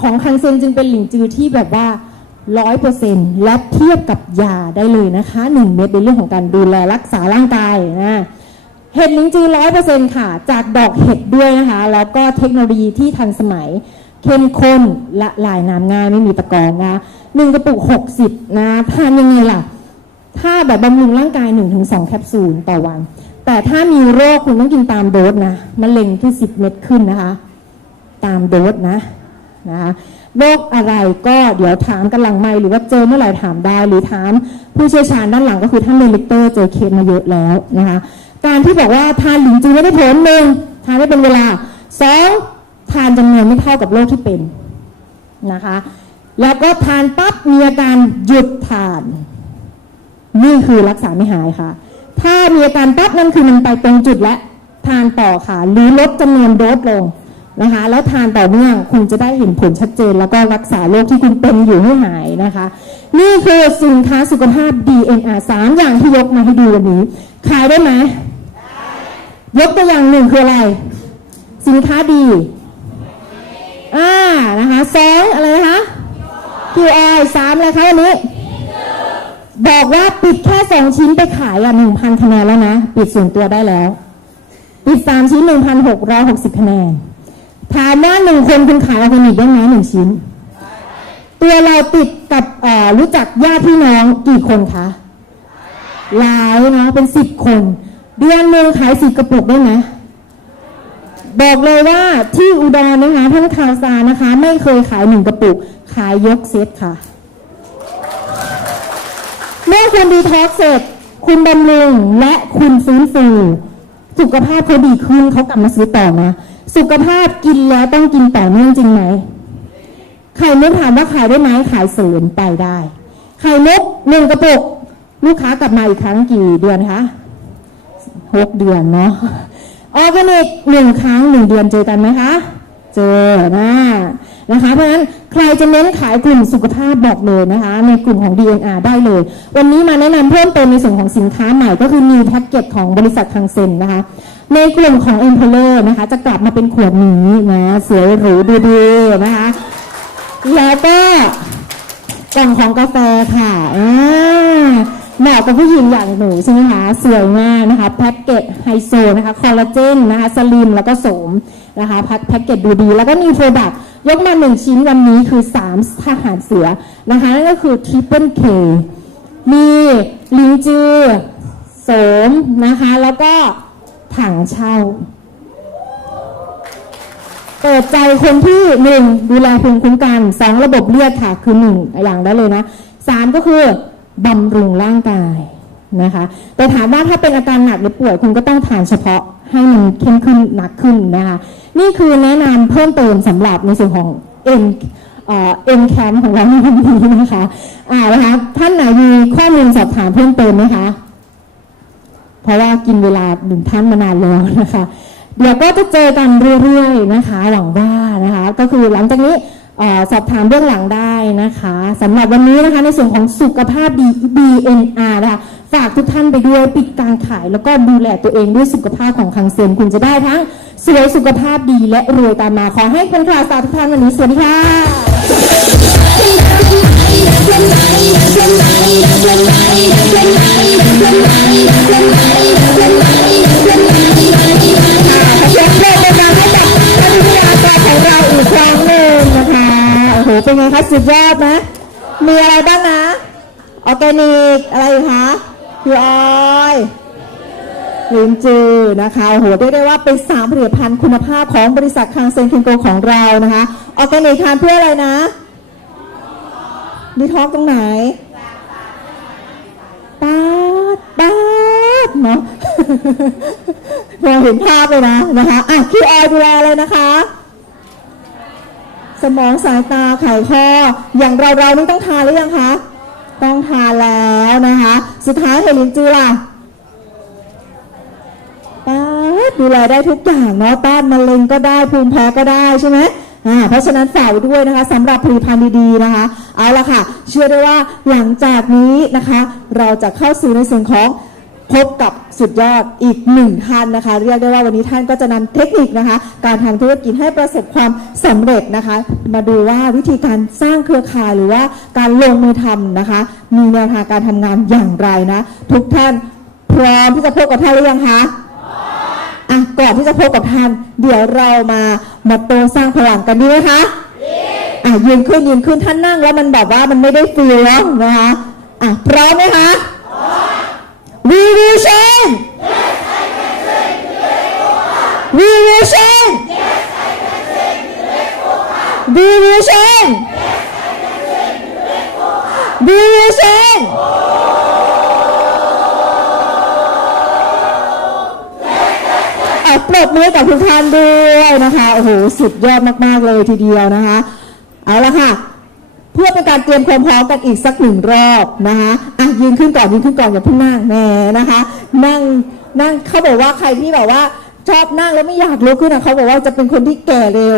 ของคังเซนจึงเป็นลินจือที่แบบว่า100%และเทียบกับยาได้เลยนะคะ1 เม็ดในเรื่องของการดูแลรักษาร่างกายนะเห็ดลินจือ100%ค่ะจากดอกเห็ดด้วยนะคะแล้วก็เทคโนโลยีที่ทันสมัยเข้มข้นละลายน้ำง่ายไม่มีตะกอนนะ1 กระปุก60นะทานยังไงล่ะถ้าแบบบำรุงร่างกาย 1-2 แคปซูลต่อวันแต่ถ้ามีโรคคุณต้องกินตามโดสนะมะเร็งที่10 เม็ดขึ้นนะคะตามโดสนะคะโรคอะไรก็เดี๋ยวถามกันหลังไมค์หรือว่าเจอเมื่อไหร่ถามได้หรือถามผู้เชี่ยวชาญด้านหลังก็คือท่านDirectorเจอเคสมาเยอะแล้วนะคะการที่บอกว่าทานลินจือไม่ได้ผล1ทานได้เป็นเวลา2ทานจำนวนไม่เท่ากับโรคที่เป็นนะคะแล้วก็ทานปั๊บมีอาการหยุดทานนี่คือรักษาไม่หายค่ะถ้ามีอาการปั๊บนั่นคือมันไปตรงจุดและทานต่อค่ะหรือลดจำนวนโดสลงนะคะแล้วทานต่อเนื่องคุณจะได้เห็นผลชัดเจนแล้วก็รักษาโรคที่คุณเป็นอยู่ให้หายนะคะนี่คือสินค้าสุขภาพ DNR 3 อย่างที่ยกมาให้ดูวันนี้ขายได้ไหมยกตัวอย่างหนึ่งคืออะไรสินค้าดีนะคะ2อะไรนะคะ QI 3อะไรคะวันนี้บอกว่าปิดแค่2 ชิ้นไปขาย1,000 คะแนนแล้วนะปิดส่วนตัวได้แล้วปิด3 ชิ้น 1,660 คะแนนถามว่า1 คนคุณขายออร์แกนิกได้ไหม1 ชิ้นตัวเราติดกับรู้จักญาติพี่น้องกี่คนคะหลายเนาะเป็น10 คนเดือนนึงขาย10 กระปุกได้ไหมบอกเลยว่าที่อุดรนะคะท่านข่าวสารนะคะไม่เคยขาย1 กระปุกขายยกเซตค่ะเมื่อคุณดีท็อกซ์เสร็จคุณบำรุงและคุณฟื้นฟูสุขภาพเขาดีขึ้นเขากลับมาซื้อต่อนะสุขภาพกินแล้วต้องกินต่อเนื่องจริงไหมไข่มุกถามว่าขายได้ไหมขายเสริมไปได้ไข่มุก1 กระปุกลูกค้ากลับมาอีกครั้งกี่เดือนคะ6 เดือนเนาะออร์แกนิก1 ครั้ง1 เดือนเจอกันไหมคะเจอนะคะเพราะฉะนั้นใครจะเน้นขายกลุ่มสุขภาพบอกเลยนะคะในกลุ่มของ DNR ได้เลยวันนี้มาแนะนำเพิ่มเติมในส่วนของสินค้าใหม่ก็คือ New Package ของบริษัทคังเซ็นนะคะในกลุ่มของ Emperor นะคะจะกลับมาเป็นขวดนี้นะสวยหรูดูดีนะคะแล้วก็กล่องของกาแฟค่ะเหมาะกับผู้หญิงอย่างหนูใช่ไหมคะสวยมากนะคะแพ็กเกจไฮโซนะคะคอลลาเจนนะคะสลิมแล้วก็โสมนะคะแพ็กเกจดูดีแล้วก็มีโปรดักต์ยกมา1 ชิ้นวันนี้คือ3 ทหารเสือนะคะนั่นก็คือ Triple K มีลินจือ โสมนะคะแล้วก็ถังเช่าเปิดใจคนที่1ดูแลภูมิคุ้มกัน2ระบบเลือดค่ะคือ1อย่างได้เลยนะ3ก็คือบำรุงร่างกายนะคะแต่ถามว่าถ้าเป็นอาการหนักหรือป่วยคุณก็ต้องทานเฉพาะให้มันเข้มขึ้นหนักขึ้นนะคะนี่คือแนะนำเพิ่มเติมสำหรับในส่วนของM Camp ของเราในวันนี้นะคะนะคะท่านไหนมีข้อมูลสอบถามเพิ่มเติมไหมคะเพราะว่ากินเวลา1ท่านมานานแล้วนะคะเดี๋ยวก็จะเจอกันเรื่อยๆนะคะหวังว่านะคะก็คือหลังจากนี้สอบถามเบื้องหลังได้นะคะสำหรับวันนี้นะคะในส่วนของสุขภาพดี BNR นะคะฝากทุกท่านไปด้วยปิดการขายแล้วก็ดูแลตัวเองด้วยสุขภาพของคังเซนคุณจะได้ทั้งสวยสุขภาพดีและรวยตามมาขอให้คุณค่ะสาธุทุกท่านวันนี้สวัสดีค่ะเสียงเพลงดังๆให้กับท่านผู้ว่าการของเราอีกครั้งหนึ่งนะคะโอ้โหเป็นไงคะสุดยอดนะมีอะไรบ้างนะออร์แกนิกอะไรคะพี่ออยลินจือนะคะโอ้โหเรียกได้ว่าเป็น3ผลิตภัณฑ์คุณภาพของบริษัทคังเซนคิงโกของเรานะคะออร์แกนิกทานเพื่ออะไรนะดีท็อกตรงไหนป๊าดเนาะมองเห็นภาพเลยนะนะคะพี่ออยดูแลอะไรนะคะสมองสายตาไขข้ออย่างเรานี่ต้องทานหรือยังคะต้องทานแล้วนะคะสุดท้ายเฮลินจือล่ะดูแลได้ทุกอย่างเนาะต้านมะเร็งก็ได้ภูมิแพ้ก็ได้ใช่ไหมเพราะฉะนั้นฝากไว้ด้วยนะคะสำหรับผลิตภัณฑ์ดีๆนะคะเอาละค่ะเชื่อได้ว่าหลังจากนี้นะคะเราจะเข้าสู่ในส่วนของพบกับสุดยอดอีก1ท่านนะคะเรียกได้ว่าวันนี้ท่านก็จะนำเทคนิคนะคะการทำธุรกิจให้ประสบความสำเร็จนะคะมาดูว่าวิธีการสร้างเครือข่ายหรือว่าการลงมือทำนะคะมีแนวทางการทำงานอย่างไรนะทุกท่านพร้อมที่จะพบกับท่านหรือยังคะก่อนที่จะพบกับท่านเดี๋ยวเรามาโตสร้างพลังกันดีไหมคะยืนขึ้นท่านนั่งแล้วมันแบบว่ามันไม่ได้ฟีลแล้วนะคะพร้อมไหมคะWe will change We will change We will change We will changeปรบมือกับทุกท่านด้วยนะคะโอ้โหสุดยอดมากๆเลยทีเดียวนะคะเอาละค่ะเพื่อเป็นการเตรียมความพร้อมกันอีกสัก1รอบนะคะยืนขึ้นก่อนอย่าเพิ่งนั่งแหมนะคะนั่งเขาบอกว่าใครที่แบบว่าชอบนั่งแล้วไม่อยากลุกขึ้นเขาบอกว่าจะเป็นคนที่แก่เร็ว